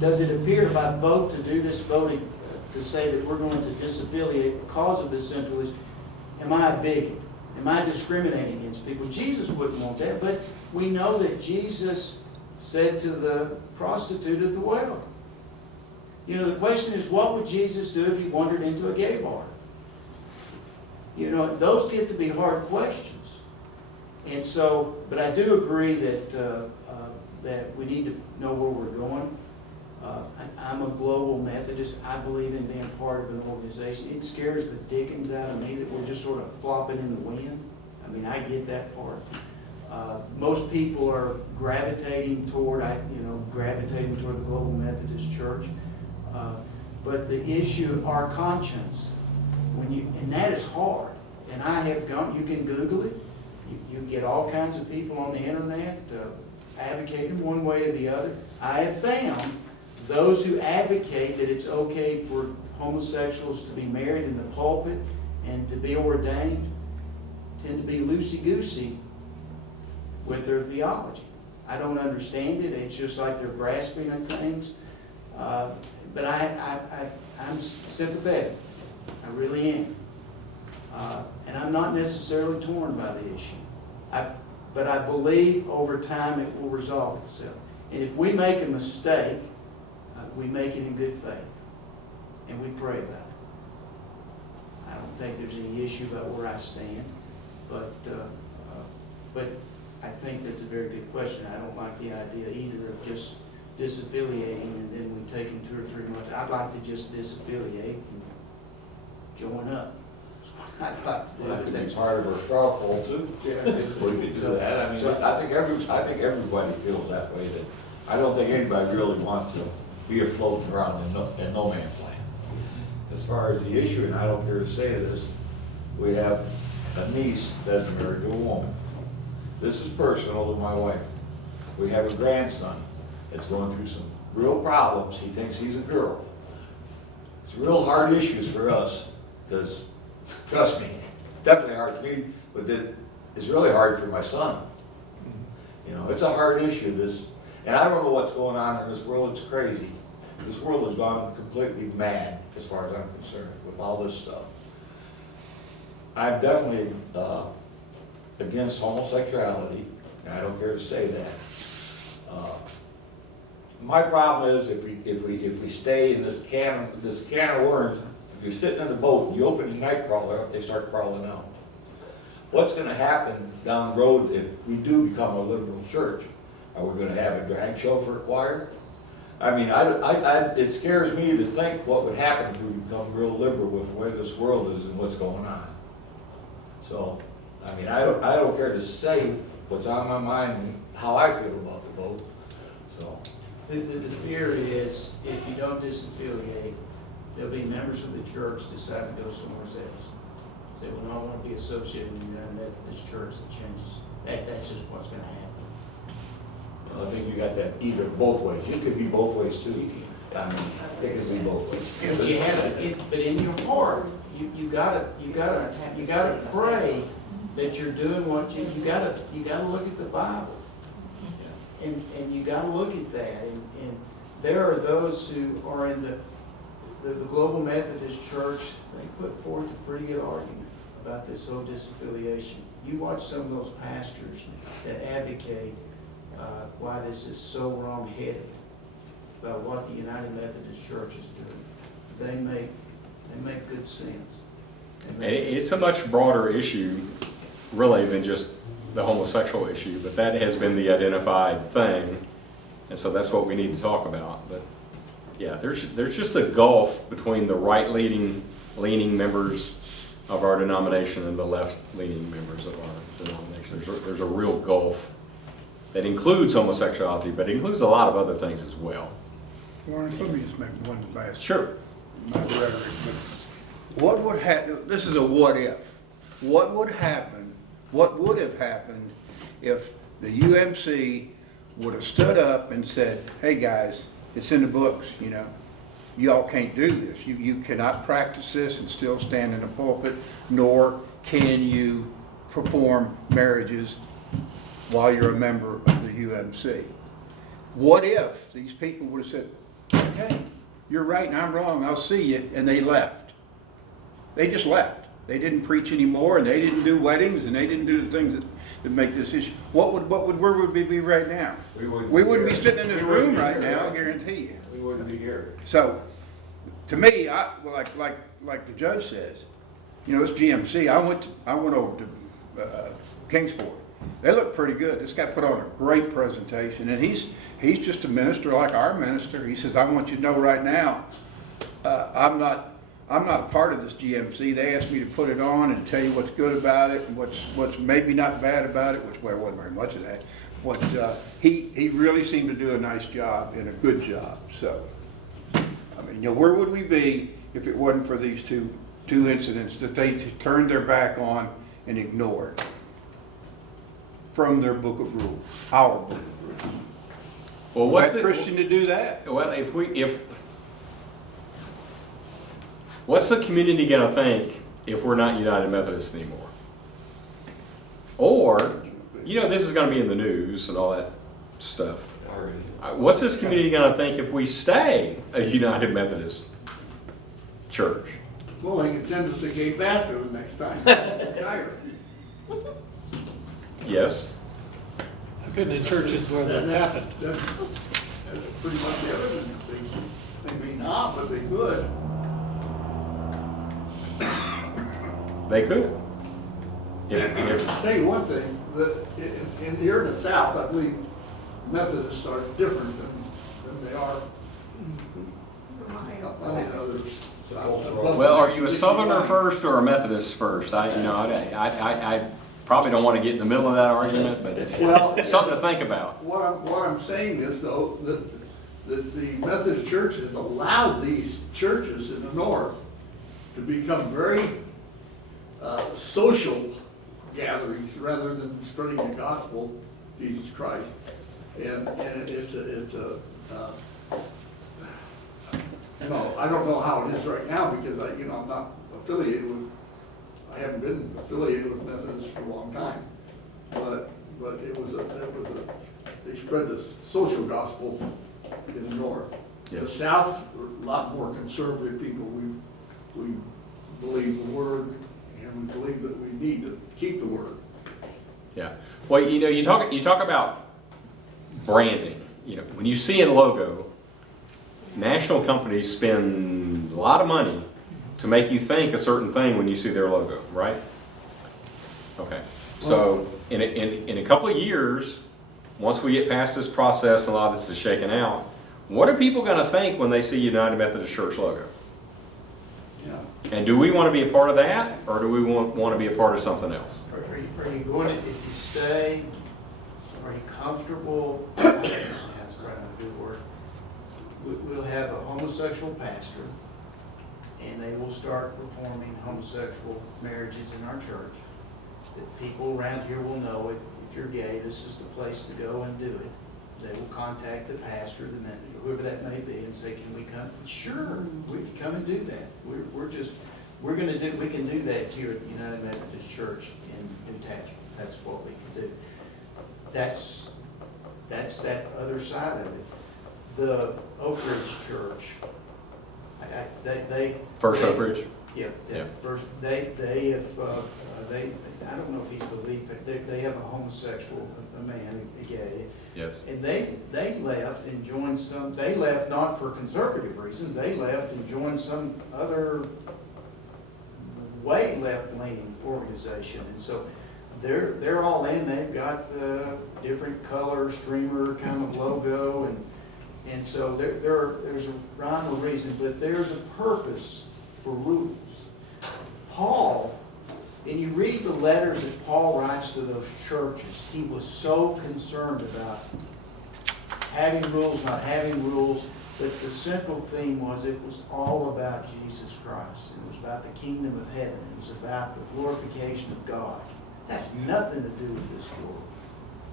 does it appear if I vote to do this voting to say that we're going to disaffiliate because of this central issue, am I a bigot? Am I discriminating against people? Jesus wouldn't want that, but we know that Jesus said to the prostitute at the well. You know, the question is, what would Jesus do if he wandered into a gay bar? You know, those get to be hard questions. And so, but I do agree that that we need to know where we're going. I'm a global Methodist. I believe in being part of an organization. It scares the dickens out of me that we're just sort of flopping in the wind. I mean, I get that part. Most people are gravitating toward the Global Methodist Church. But the issue of our conscience, and that is hard. And I have gone, you can Google it. You get all kinds of people on the internet advocating one way or the other. I have found those who advocate that it's okay for homosexuals to be married in the pulpit and to be ordained tend to be loosey-goosey with their theology. I don't understand it. It's just like they're grasping at things. But I'm sympathetic. I really am. And I'm not necessarily torn by the issue. But I believe over time it will resolve itself. And if we make a mistake, we make it in good faith. And we pray about it. I don't think there's any issue about where I stand. But I think that's a very good question. I don't like the idea either of just disaffiliating and then we take them 2 or 3 months. I'd like to just disaffiliate and join up. That's what I'd like to do. That but could be that's- part of our straw poll too. Yeah. We could do that. I mean, I think everybody feels that way, that I don't think anybody really wants to be afloat around in no man's land. As far as the issue, and I don't care to say this, we have a niece that's married to a woman. This is personal to my wife. We have a grandson that's going through some real problems. He thinks he's a girl. It's real hard issues for us, because, trust me, definitely hard for me, but it's really hard for my son. You know, it's a hard issue, this, and I don't know what's going on in this world. It's crazy. This world has gone completely mad, as far as I'm concerned, with all this stuff. I'm definitely against homosexuality, and I don't care to say that. My problem is if we stay in this can of worms. If you're sitting in a boat and you open the night crawler up, they start crawling out. What's going to happen down the road if we do become a liberal church? Are we going to have a drag show for a choir? I mean, it scares me to think what would happen if we become real liberal with the way this world is and what's going on. So, I mean, I don't care to say what's on my mind and how I feel about the vote. So, The fear is if you don't disaffiliate, there'll be members of the church decide to go somewhere else. Say, well, no, I want to be associated with the United Methodist Church that changes. That's just what's going to happen. I think you got that either both ways. It could be both ways too. I mean, it could be both ways. But you have, but in your heart, you gotta pray that you're doing what you gotta look at the Bible. And you gotta look at that. And there are those who are in the Global Methodist Church. They put forth a pretty good argument about this whole disaffiliation. You watch some of those pastors that advocate why this is so wrong-headed about what the United Methodist Church is doing. They make good sense. It's a much broader issue, really, than just the homosexual issue, but that has been the identified thing, and so that's what we need to talk about. But yeah, there's just a gulf between the right-leaning members of our denomination and the left-leaning members of our denomination. There's a real gulf that includes homosexuality, but it includes a lot of other things as well. Lawrence, let me just make one last. Sure. My rhetoric, but what would happen, this is a what if. What would happen, what would have happened if the UMC would have stood up and said, hey guys, it's in the books, you know, y'all can't do this. You cannot practice this and still stand in the pulpit, nor can you perform marriages while you're a member of the UMC. What if these people would have said, okay, you're right and I'm wrong, I'll see you, and they left. They just left. They didn't preach anymore, and they didn't do weddings, and they didn't do the things that make this issue. Where would we be right now? We wouldn't be sitting in this room right now, I guarantee you. We wouldn't be here. So, to me, like the judge says, you know, it's GMC. I went over to Kingsport. They look pretty good. This guy put on a great presentation, and he's just a minister like our minister. He says, I want you to know right now, I'm not a part of this GMC. They asked me to put it on and tell you what's good about it and what's maybe not bad about it, which there wasn't very much of that. But he really seemed to do a nice job and a good job. So, I mean, you know, where would we be if it wasn't for these two incidents that they turned their back on and ignored? from their book of rules, our book of rules. Well, Is what that Christian to do that? Well, what's the community gonna think if we're not United Methodists anymore? Or, you know, this is gonna be in the news and all that stuff. Already. What's this community gonna think if we stay a United Methodist church? Well, they can send us a gay pastor the next time. Tired. Yes? I've been in churches where that's happened. That's pretty much evident. They may not, but they could. They could. If, I'll tell you one thing, that here in the South, I believe Methodists are different than they are on the others. well, are you a Southerner first or a Methodist first? I probably don't want to get in the middle of that argument, but it's something to think about. What I'm saying is though, that the Methodist Church has allowed these churches in the North to become very social gatherings rather than spreading the gospel, Jesus Christ. And it's a you know, I don't know how it is right now because I'm not affiliated with, I haven't been affiliated with Methodists for a long time. But they spread the social gospel in the North. The Yes. South, a lot more conservative people. We believe the word and we believe that we need to keep the word. Yeah. Well, you know, you talk about branding. You know, when you see a logo, national companies spend a lot of money to make you think a certain thing when you see their logo, right? Okay. So in a couple of years, once we get past this process and a lot of this is shaken out, what are people going to think when they see United Methodist Church logo? Yeah. And do we want to be a part of that, or do we want to be a part of something else? Are you going to, if you stay, are you comfortable, that's probably not a good word. We'll have a homosexual pastor, and they will start performing homosexual marriages in our church. That people around here will know if you're gay, this is the place to go and do it. They will contact the pastor, whoever that may be, and say, "Can we come?" Sure, we can come and do that. We can do that here at the United Methodist Church in Attachment. That's what we can do. That's that other side of it. The Oak Ridge Church, they First Oak Ridge? Yeah, Yeah. first, they have, I don't know if he's the lead, but they have a homosexual, a man, a gay. Yes. And they left and joined they left not for conservative reasons, they left and joined some other way left-leaning organization. And so they're all in, they've got the different color streamer kind of logo, and so there's a rhyme or reason, but there's a purpose for rules. Paul, and you read the letters that Paul writes to those churches, he was so concerned about having rules, not having rules, but the central theme was it was all about Jesus Christ. It was about the kingdom of heaven. It was about the glorification of God. That has nothing to do with this world.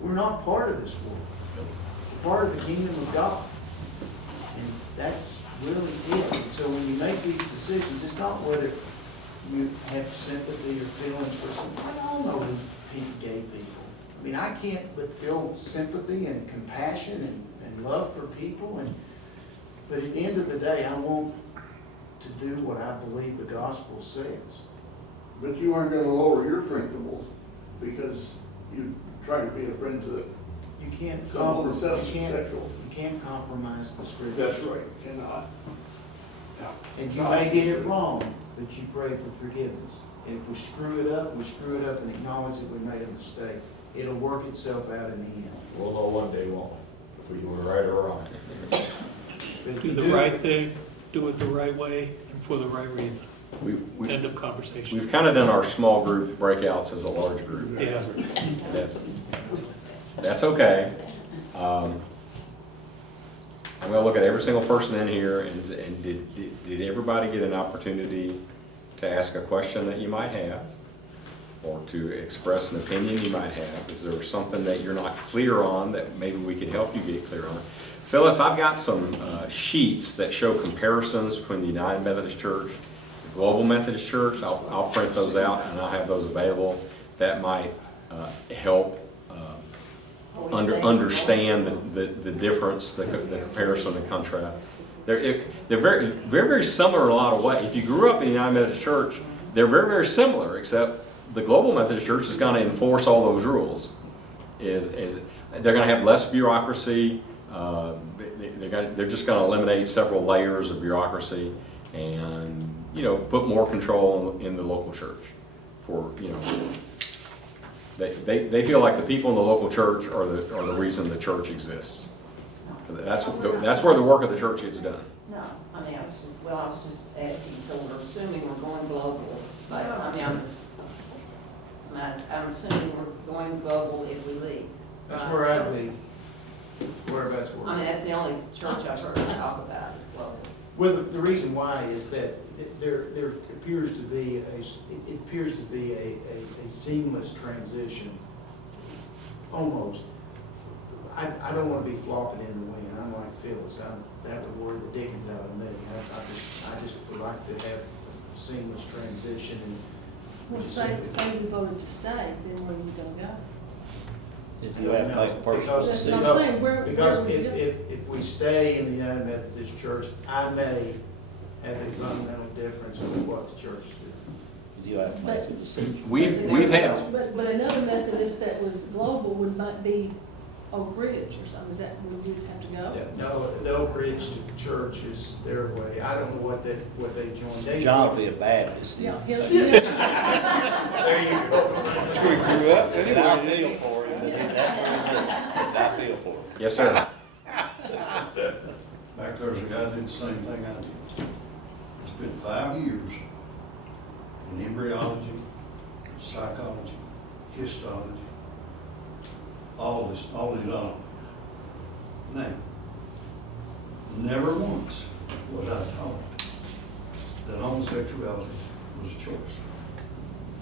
We're not part of this world. We're part of the kingdom of God. And that's really it. And so when you make these decisions, it's not whether you have sympathy or feelings for something. I all know who gay people. I mean, I can't but feel sympathy and compassion and love for people. But at the end of the day, I want to do what I believe the gospel says. But you aren't gonna lower your principles because you try to be a friend to You can't someone compromise. that's You sexual. can't compromise the scripture. That's right, cannot. And you may get it wrong, but you pray for forgiveness. And if we screw it up and acknowledge that we made a mistake. It'll work itself out in the end. We'll know one day, won't we, if we were right or wrong. But if Do you the right thing, do it the right way, and for the right reason. End of conversation. We've kind of done our small group breakouts as a large group. Yeah. That's okay. I'm gonna look at every single person in here and did everybody get an opportunity to ask a question that you might have? or to express an opinion you might have. Is there something that you're not clear on that maybe we could help you get clear on? Phyllis, I've got some sheets that show comparisons between the United Methodist Church, the Global Methodist Church. I'll print those out and I'll have those available. That might help understand the difference, the comparison, the contrast. They're very, very, very similar in a lot of ways. If you grew up in the United Methodist Church, they're very, very similar, except the Global Methodist Church is going to enforce all those rules. They're going to have less bureaucracy. They're just going to eliminate several layers of bureaucracy, and put more control in the local church. They feel like the people in the local church are the reason the church exists. That's where the work of the church gets done. No, I mean, I was just asking, so we're assuming we're going global, but, I mean, I'm assuming we're going global if we leave. That's where I'd leave. Whereabouts were. I mean, that's the only church I've heard us talk about is global. Well, the reason why is that there appears to be a seamless transition, almost. I don't want to be flopping in the wind. I'm like Phyllis. That would worry the dickens out of me. I just would like to have a seamless transition. Well, say we voted to stay, then where are you gonna go? Did you have to make a personal Because- decision? That's what I'm saying, where Because would you go? if we stay in the United Methodist Church, I may have a fundamental difference with what the church is doing. Did you have to make a decision? We've had. But another Methodist that was global might be Oak Ridge or something, is that where you'd have to go? No, the Oak Ridge Church is their way. I don't know what they joined. They John will be a Baptist. Yeah. There you go. We grew up And I anyway. feel for him, but that's what he did. I feel for him. Yes, sir. Back there's a guy that did the same thing I did. Spent 5 years in embryology, psychology, histology, all these on. Now, never once was I taught that homosexuality was a choice.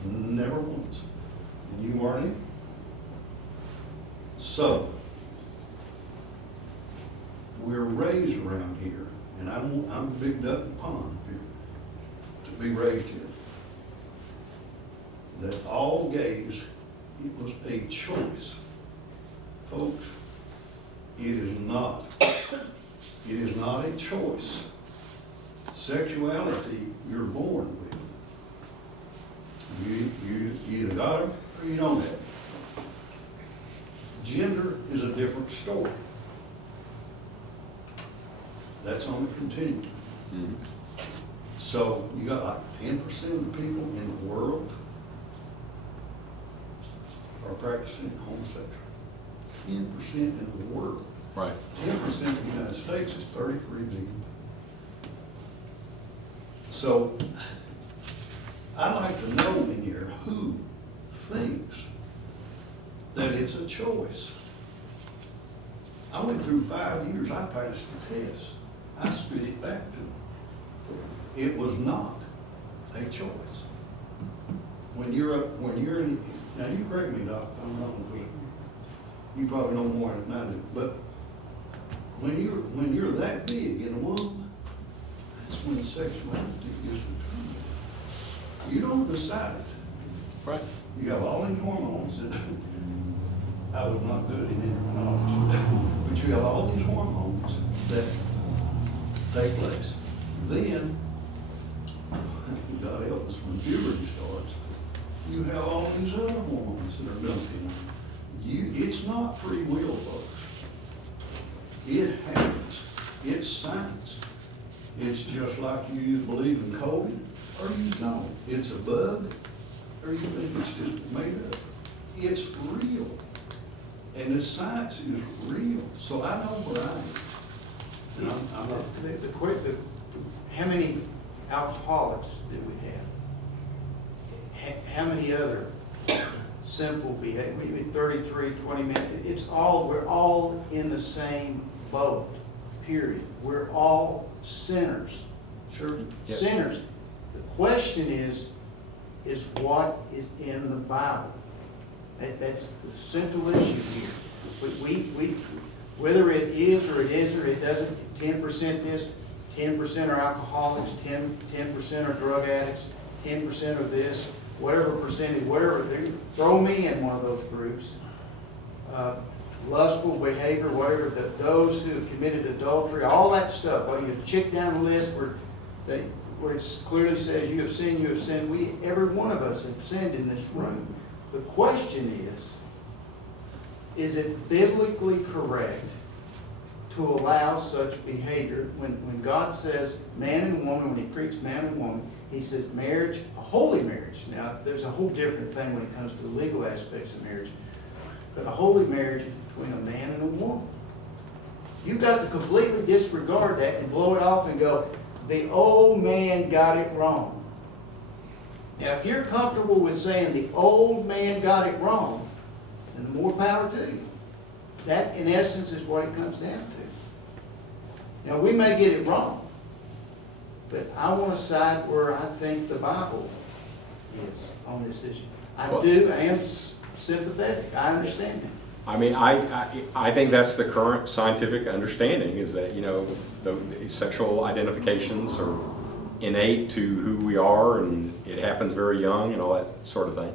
Never once. And you weren't either. So, we're raised around here, and I'm a big duck in the pond here, to be raised here, that all gays, it was a choice. Folks, it is not. It is not a choice. Sexuality, you're born with. You either got it or you don't have it. Gender is a different story. That's on the continuum. Mhm. So you got like 10% of the people in the world are practicing homosexual. 10% in the world. Right. 10% of the United States is 33 billion. So I'd like to know in here who thinks that it's a choice. I went through 5 years, I passed the test. I spit it back to them. It was not a choice. When you're in, now you correct me, Doc, if I'm wrong, because you probably know more than I do, but when you're that big in a woman, that's when sexuality is determined. You don't decide it. Right. You have all these hormones that I was not good in endocrinology, but you have all these hormones that take place. Then, God help us, when puberty starts, you have all these other hormones that are dumped in. It's not free will, folks. It happens. It's science. It's just like you either believe in COVID or you don't. It's a bug or you think it's just made up. It's real. And the science is real. So I know where I am. And I'm not. How many alcoholics do we have? How many other simple behavior? Maybe 33, 20 minutes. We're all in the same boat, period. We're all sinners. Sure. Yep. Sinners. The question is is what is in the Bible. That's the central issue here. Whether it is or it isn't, or it doesn't, 10% this, 10% are alcoholics, 10% are drug addicts, 10% of this, whatever percentage, whatever, throw me in one of those groups. Lustful behavior, whatever, those who have committed adultery, all that stuff. Well, you check down the list where it clearly says you have sinned, you have sinned. Every one of us have sinned in this room. The question is it biblically correct to allow such behavior? When God says man and woman, when he creates man and woman, he says marriage, a holy marriage. Now, there's a whole different thing when it comes to the legal aspects of marriage. But a holy marriage is between a man and a woman. You've got to completely disregard that and blow it off and go, the old man got it wrong. Now, if you're comfortable with saying the old man got it wrong, then more power to you. That, in essence, is what it comes down to. Now, we may get it wrong, but I want to side where I think the Bible is on this issue. I am sympathetic. I understand that. I mean, I think that's the current scientific understanding, is that, you know, the sexual identifications are innate to who we are, and it happens very young and all that sort of thing.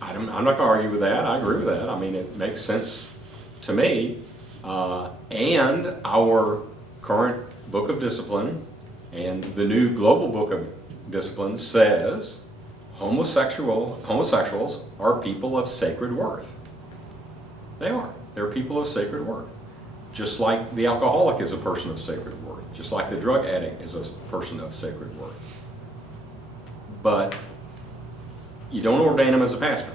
I'm not going to argue with that. I agree with that. I mean, it makes sense to me. And our current book of discipline and the new global book of discipline says homosexuals are people of sacred worth. They are. They're people of sacred worth. Just like the alcoholic is a person of sacred worth. Just like the drug addict is a person of sacred worth. But you don't ordain them as a pastor.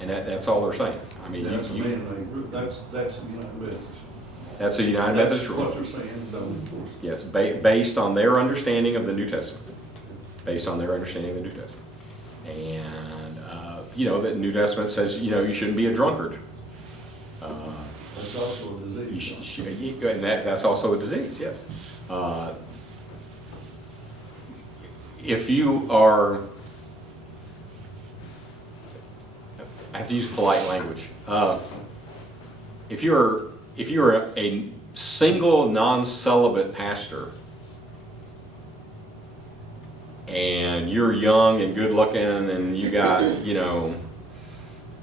And that's all they're saying. I mean, That's a man-made group. That's United Methodist. That's a United Methodist rule. That's what they're saying, don't enforce it. Yes, based on their understanding of the New Testament. Based on their understanding of the New Testament. And, you know, the New Testament says, you know, you shouldn't be a drunkard. That's also a disease. And that's also a disease, yes. If you are, I have to use polite language. If you're a single non-celibate pastor, and you're young and good looking and you got, you know,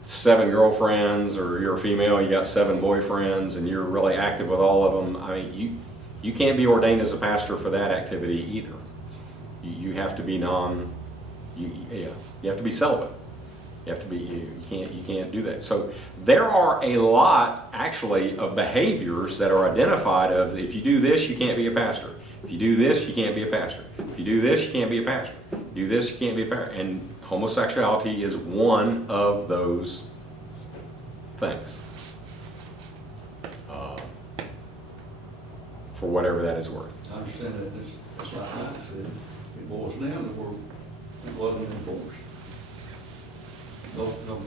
7 girlfriends, or you're a female, you got 7 boyfriends, and you're really active with all of them, I mean, you can't be ordained as a pastor for that activity either. You have to be you have to be celibate. You have to be, you can't do that. So there are a lot, actually, of behaviors that are identified of, if you do this, you can't be a pastor. If you do this, you can't be a pastor. If you do this, you can't be a pastor. If you do this, you can't be a pastor. And homosexuality is one of those things. For whatever that is worth. I understand that. That's like Mike said. It boils down to where it wasn't enforced. No,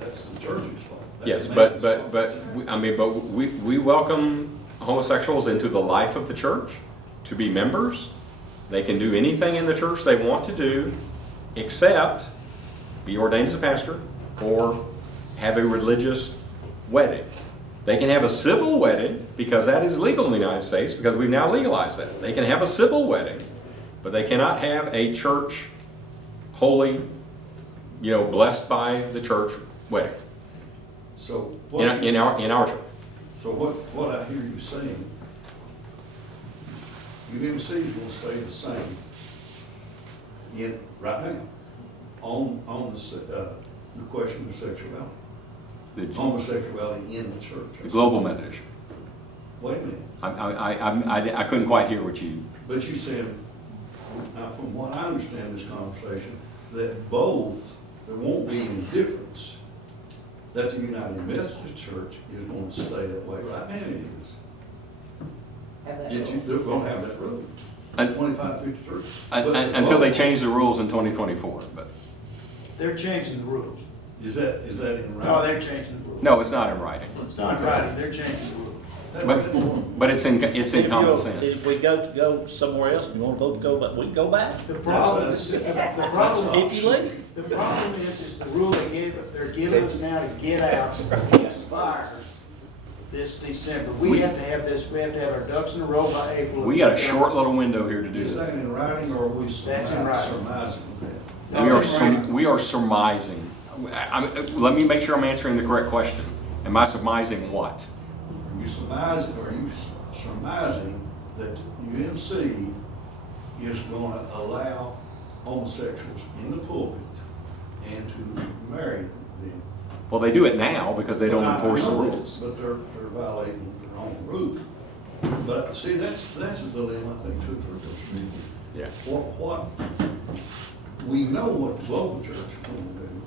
that's the church's fault. That's Yes, the but man's fault. we welcome homosexuals into the life of the church to be members. They can do anything in the church they want to do, except be ordained as a pastor or have a religious wedding. They can have a civil wedding, because that is legal in the United States, because we've now legalized that. They can have a civil wedding, but they cannot have a church, holy, you know, blessed by the church wedding So in our church. So what I hear you saying, UMC is going to stay the same right now on the question of sexuality. Homosexuality in the church. The global Methodist. Wait a minute. I couldn't quite hear what you. But you said, now from what I understand this conversation, that both, there won't be any difference, that the United Methodist Church is going to stay that way. Right now it is. Have that Yet rule. they're going to have that rule, And- 2553. Until they change the rules in 2024, but. They're changing the rules. Is that in writing? No, they're changing the rules. No, it's not in writing. It's not right, they're changing the rules. But it's in common sense. If we go somewhere else, and you wanna go back, we can go back. The problem is, the problem If you leave. The problem is the rule they're giving us now to get out expires this December. We have to have our ducks in a row by April. We got a short little window here to do Is that this. in writing or are we That's in writing. surmising that? We are surmising. Let me make sure I'm answering the correct question. Am I surmising what? Are you surmising that UMC is gonna allow homosexuals in the pulpit and to marry them? Well, they do it now because they don't I enforce the know that, rules. But they're violating their own rule. But see, that's a dilemma, I think, too, for those people. Yeah. What, we know what the global church is gonna do.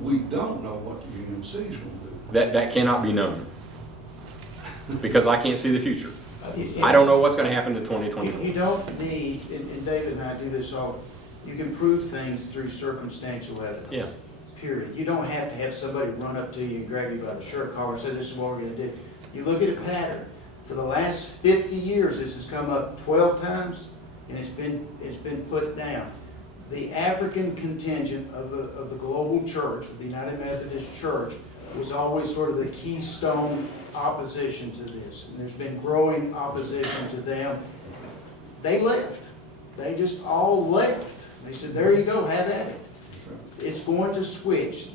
We don't know what the UMC is gonna do. That cannot be known. Because I can't see the future. I don't know what's gonna happen to 2024. You don't need, and David and I do this all, you can prove things through circumstantial evidence. Yeah. Period. You don't have to have somebody run up to you and grab you by the shirt collar and say, this is what we're gonna do. You look at a pattern. For the last 50 years, this has come up 12 times, and it's been put down. The African contingent of the global church, of the United Methodist Church, was always sort of the keystone opposition to this. And there's been growing opposition to them. They left. They just all left. They said, there you go, have at it. It's going to switch.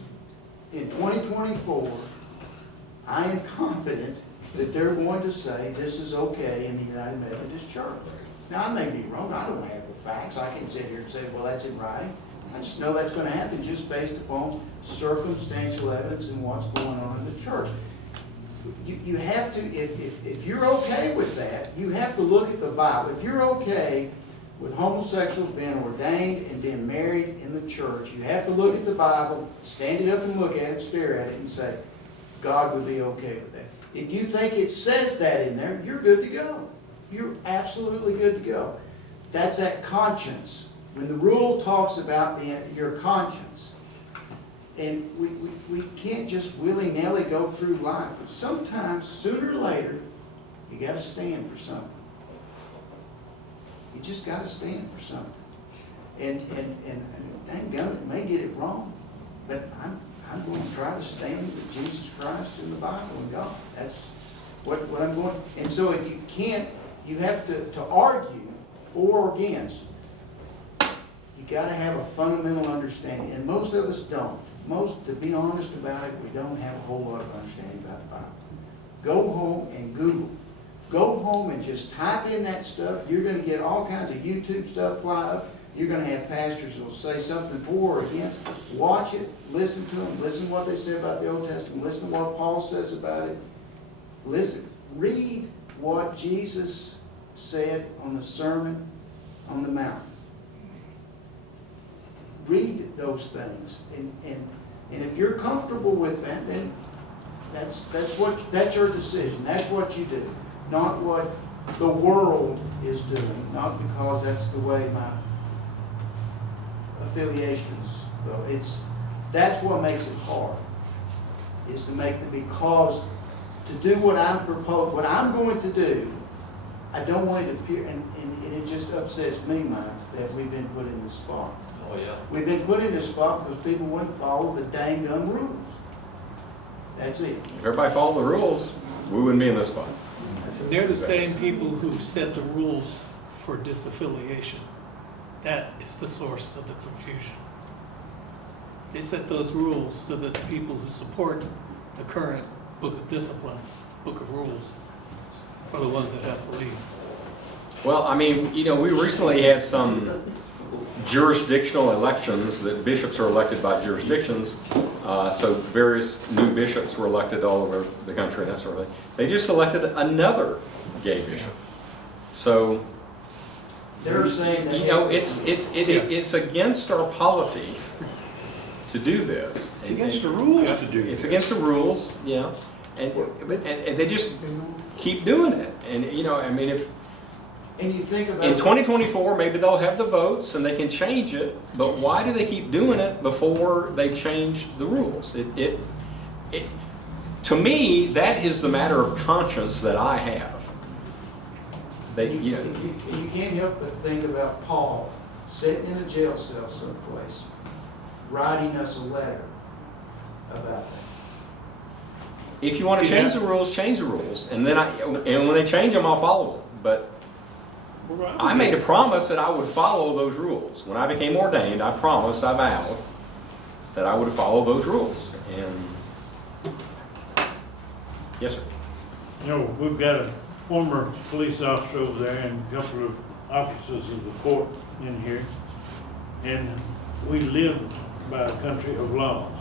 In 2024, I am confident that they're going to say this is okay in the United Methodist Church. Now, I may be wrong. I don't have the facts. I can sit here and say, well, that's in writing. I just know that's going to happen just based upon circumstantial evidence and what's going on in the church. You have to, if you're okay with that, you have to look at the Bible. If you're okay with homosexuals being ordained and being married in the church, you have to look at the Bible, stand it up and look at it, stare at it, and say, God would be okay with that. If you think it says that in there, you're good to go. You're absolutely good to go. That's that conscience. When the rule talks about your conscience, and we can't just willy-nilly go through life. But sometimes, sooner or later, you got to stand for something. You just got to stand for something. And dang gum, it may get it wrong, but I'm going to try to stand with Jesus Christ and the Bible and God. That's what I'm going. And so if you can't, you have to argue for or against. You got to have a fundamental understanding, and most of us don't. To be honest about it, we don't have a whole lot of understanding about the Bible. Go home and Google. Go home and just type in that stuff. You're going to get all kinds of YouTube stuff fly up. You're going to have pastors who will say something for or against. Watch it, listen to them, listen to what they say about the Old Testament, listen to what Paul says about it. Listen, read what Jesus said on the Sermon on the Mount. Read those things, and if you're comfortable with that, then that's your decision. That's what you do, not what the world is doing. Not because that's the way my affiliations go. That's what makes it hard. Is to make it, because to do what I'm going to do, I don't want it to appear, and it just upsets me, Mike, that we've been put in this spot. Oh, yeah. We've been put in this spot because people wouldn't follow the dang gum rules. That's it. If everybody followed the rules, we wouldn't be in this spot. They're the same people who set the rules for disaffiliation. That is the source of the confusion. They set those rules so that the people who support the current book of discipline, book of rules, are the ones that have to leave. Well, I mean, we recently had some jurisdictional elections that bishops are elected by jurisdictions. So various new bishops were elected all over the country and that sort of thing. They just elected another gay bishop. So, They're saying that it's against our polity to do this. It's against the rules to do It's this. against the rules, yeah. And they just keep doing it. And, if and you think about in 2024, maybe they'll have the votes and they can change it, but why do they keep doing it before they change the rules? to me, that is the matter of conscience that I have. That, You can't help but think about Paul sitting in a jail cell someplace, writing us a letter about that. if you want to change the rules, change the rules. And when they change them, I'll follow them. But I made a promise that I would follow those rules. When I became ordained, I promised, I vowed that I would follow those rules. And yes, sir. You know, we've got a former police officer over there and a couple of officers of the court in here. And we live by a country of laws.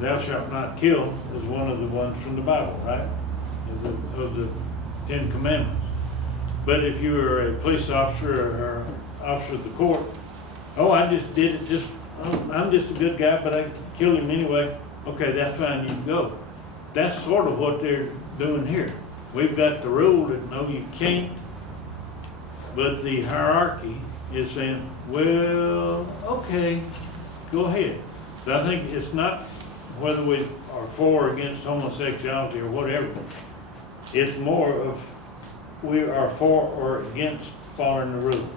Thou shalt not kill is one of the ones from the Bible, right? Of the Ten Commandments. But if you are a police officer or officer of the court, oh, I just did it, I'm just a good guy, but I killed him anyway. Okay, that's fine, you can go. That's sort of what they're doing here. We've got the rule that no, you can't, but the hierarchy is saying, well, okay, go ahead. So I think it's not whether we are for or against homosexuality or whatever. It's more of we are for or against following the rules.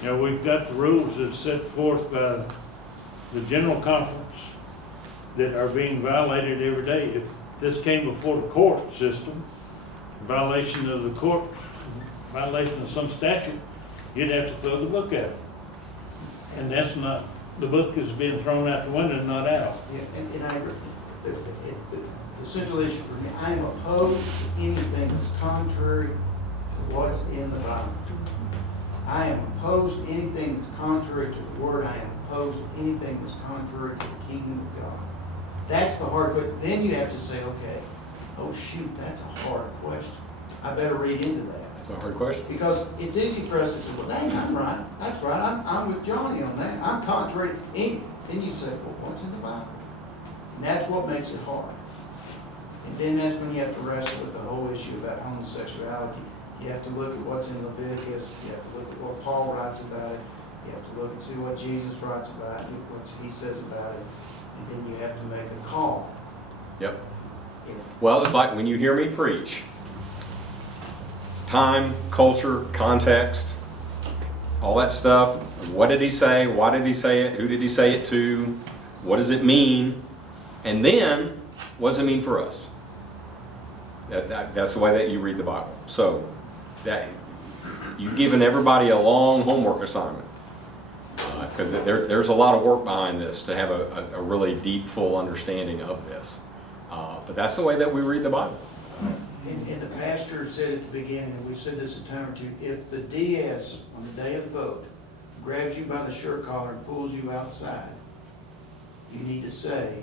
You know, we've got the rules that's set forth by the General Conference that are being violated every day. If this came before the court system, violation of the court, violation of some statute, you'd have to throw the book out. And that's not, the book is being thrown out the window, not out. Yeah, and I agree. The central issue for me, I am opposed to anything that's contrary to what's in the Bible. I am opposed to anything that's contrary to the Word. I am opposed to anything that's contrary to the kingdom of God. That's the hard question. Then you have to say, okay, oh shoot, that's a hard question. I better read into that. That's a hard question. Because it's easy for us to say, well, dang, I'm right. That's right. I'm with Johnny on that. I'm contrary. Then you say, well, what's in the Bible? And that's what makes it hard. And then that's when you have to wrestle with the whole issue about homosexuality. You have to look at what's in Leviticus. You have to look at what Paul writes about it. You have to look and see what Jesus writes about it, what he says about it. And then you have to make a call. Yep. Yeah. Well, it's like when you hear me preach. Time, culture, context, all that stuff. What did he say? Why did he say it? Who did he say it to? What does it mean? And then, what does it mean for us? That's the way that you read the Bible. So, that you've given everybody a long homework assignment. Because there's a lot of work behind this to have a really deep, full understanding of this. But that's the way that we read the Bible. And the pastor said at the beginning, and we've said this a time or two, if the DS on the day of the vote grabs you by the shirt collar and pulls you outside, you need to say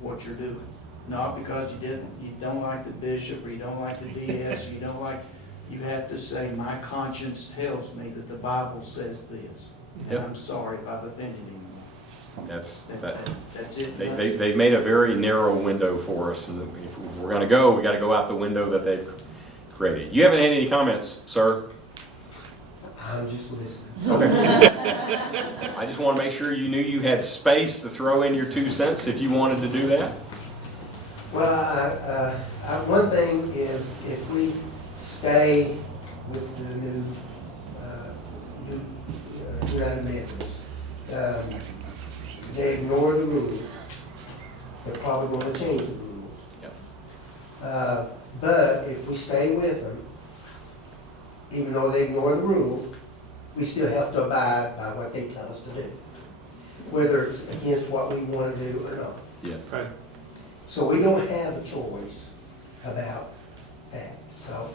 what you're doing. Not because you don't like the bishop, or you don't like the DS, or you don't like, you have to say, my conscience tells me that the Bible says this. And Yep. I'm sorry if I've offended anyone. That's it. They've made a very narrow window for us. And if we're going to go, we got to go out the window that they've created. You haven't had any comments, sir? I'm just listening. Okay. I just want to make sure you knew you had space to throw in your 2 cents if you wanted to do that. Well, one thing is if we stay with the new United Methodist, they ignore the rules, they're probably going to change the rules. Yep. But if we stay with them, even though they ignore the rules, we still have to abide by what they tell us to do, whether it's against what we want to do or not. Yes. Right. So we don't have a choice about that. So,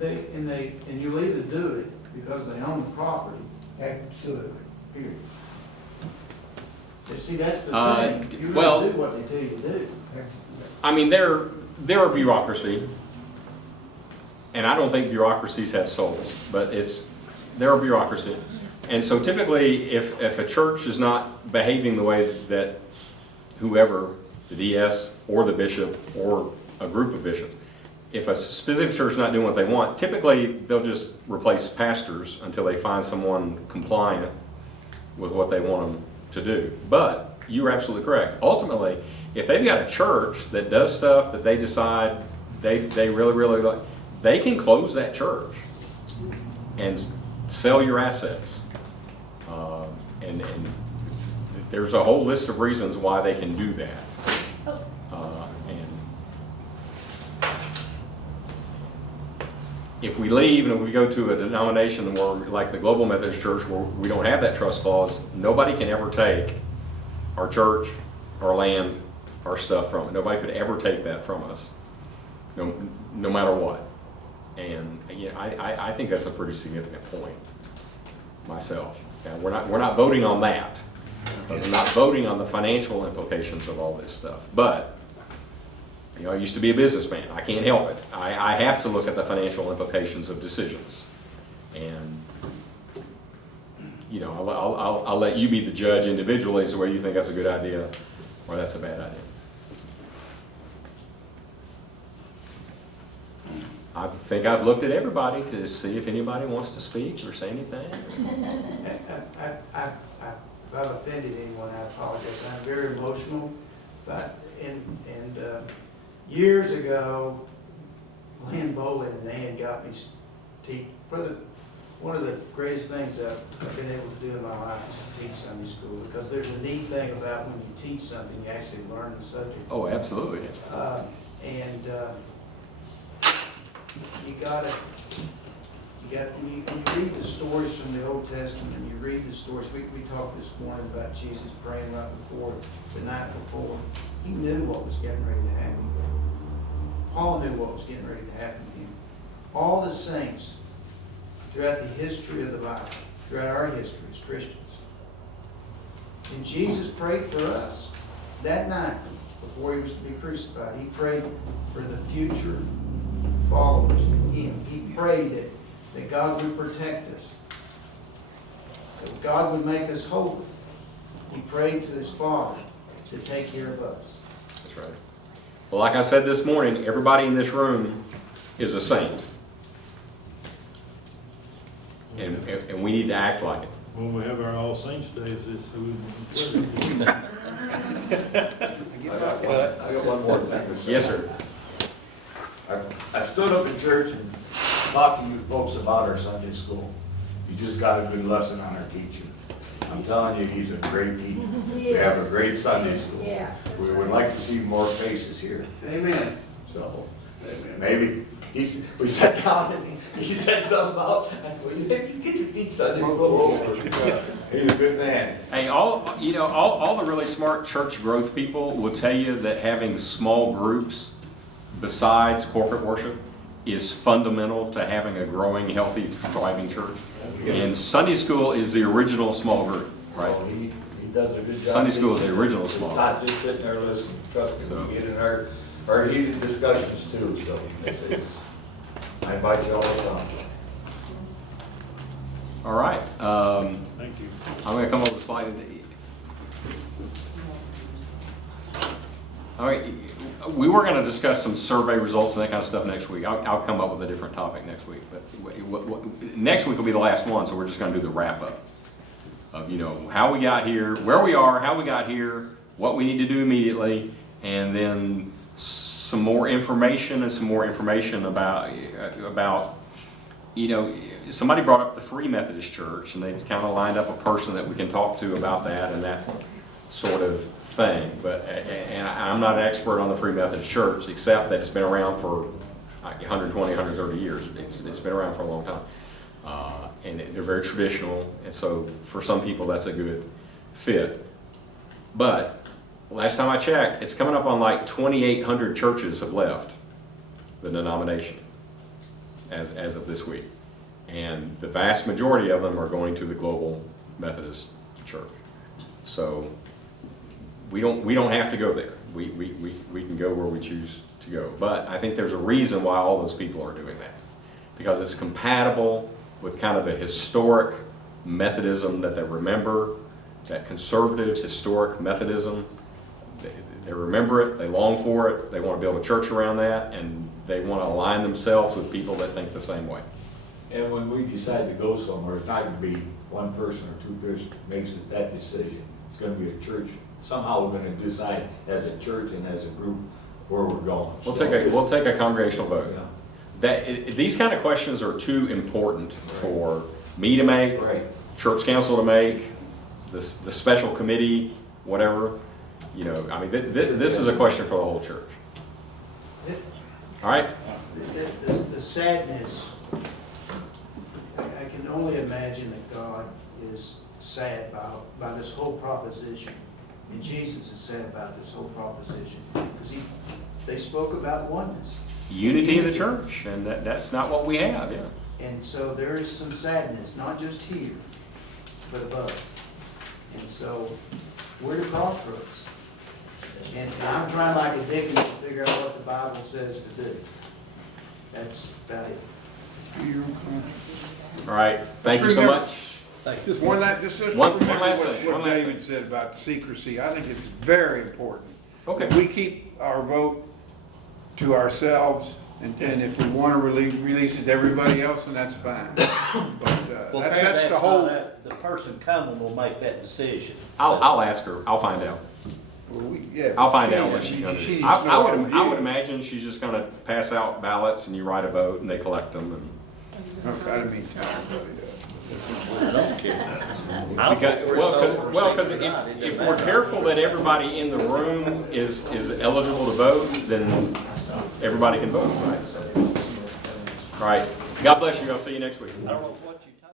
And you'll either do it because they own the property, absolutely. period. See, that's the thing. You well- really do what they tell you to do. I mean, they're a bureaucracy, and I don't think bureaucracies have souls, but they're a bureaucracy. And so typically, if a church is not behaving the way that whoever, the DS or the bishop or a group of bishops, if a specific church is not doing what they want, typically they'll just replace pastors until they find someone compliant with what they want them to do. But you're absolutely correct. Ultimately, if they've got a church that does stuff that they decide they really, really like, they can close that church and sell your assets. And there's a whole list of reasons why they can do that. And if we leave and if we go to a denomination where, like the Global Methodist Church, where we don't have that trust clause, nobody can ever take our church, our land, our stuff from it. Nobody could ever take that from us, no matter what. And I think that's a pretty significant point myself. Yeah, we're not voting on that. We're not voting on the financial implications of all this stuff. But I used to be a businessman. I can't help it. I have to look at the financial implications of decisions. And I'll let you be the judge individually as to whether you think that's a good idea or that's a bad idea. I think I've looked at everybody to see if anybody wants to speak or say anything. If I've offended anyone, I apologize. I'm very emotional, but years ago, Lynn Bolin and Ann got me one of the greatest things that I've been able to do in my life is to teach Sunday school, because there's a neat thing about when you teach something, you actually learn the subject. Oh, absolutely. You read the stories from the Old Testament, and you read the stories. We talked this morning about Jesus praying right before, the night before. He knew what was getting ready to happen. Paul knew what was getting ready to happen to him. All the saints throughout the history of the Bible, throughout our history as Christians. And Jesus prayed for us that night before he was to be crucified. He prayed for the future followers of him. He prayed that God would protect us, that God would make us holy. He prayed to his Father to take care of us. That's right. Well, like I said this morning, everybody in this room is a saint. And we need to act like it. When we have our All Saints Days, I got one more thing to say. Yes, sir. I've stood up in church and talked to you folks about our Sunday school. You just got a good lesson on our teaching. I'm telling you, he's a great teacher. We have a great Sunday school. Yeah. We would like to see more faces here. Amen. So, maybe, we sat down and he said something about, I said, well, you get to teach Sunday school over. He's a good man. Hey, all the really smart church growth people will tell you that having small groups besides corporate worship is fundamental to having a growing, healthy, thriving church. And Sunday school is the original small group, right? Oh, he does a good job. Sunday school is the original small It's group. not just sitting there listening, trust me, So. we get in our heated discussions too, so. I invite you all to come. All right. thank you. I'm going to come up with a slide. All right. We were going to discuss some survey results and that kind of stuff next week. I'll come up with a different topic next week. But next week will be the last one, so we're just going to do the wrap up of how we got here, where we are, how we got here, what we need to do immediately, and then some more information about somebody brought up the Free Methodist Church, and they've kind of lined up a person that we can talk to about that and that sort of thing. And I'm not an expert on the Free Methodist Church, except that it's been around for like 120, 130 years. It's been around for a long time. And they're very traditional, and so for some people that's a good fit. But last time I checked, it's coming up on like 2,800 churches have left the denomination as of this week. And the vast majority of them are going to the Global Methodist Church. So we don't have to go there. We can go where we choose to go. But I think there's a reason why all those people are doing that. Because it's compatible with kind of the historic Methodism that they remember, that conservative historic Methodism. They remember it, they long for it, they want to build a church around that, and they want to align themselves with people that think the same way. And when we decide to go somewhere, it's not going to be one person or two persons makes that decision. It's gonna be a church, somehow we're gonna decide as a church and as a group where we're going. We'll take a congregational vote. Yeah. These kind of questions are too important for me to make, Right. church council to make, the special committee, whatever. You know, I mean, this is a question for the whole church. All right? The sadness, I can only imagine that God is sad by this whole proposition. And Jesus is sad about this whole proposition, because they spoke about oneness. Unity in the church, and that's not what we have, yeah. And so there is some sadness, not just here, but above. And so we're at a crossroads. And I'm trying like a Dickens to figure out what the Bible says to do. That's about it. All right, thank you so much. Just one last, just One remember last thing, what one last David said about secrecy. I think it's very important. Okay. We keep our vote to ourselves, and if we want to release it to everybody else, then that's fine. But Well, that's the not whole. the person coming will make that decision. I'll ask her, I'll find out. Yeah. I'll find out Yeah, what she's gonna she do. needs to know I our would view. imagine she's just gonna pass out ballots and you write a vote and they collect them and. Okay, I didn't mean to. I don't care. Because if we're careful that everybody in the room is eligible to vote, then everybody can vote, right? So, all right, God bless you, I'll see you next week. I don't know what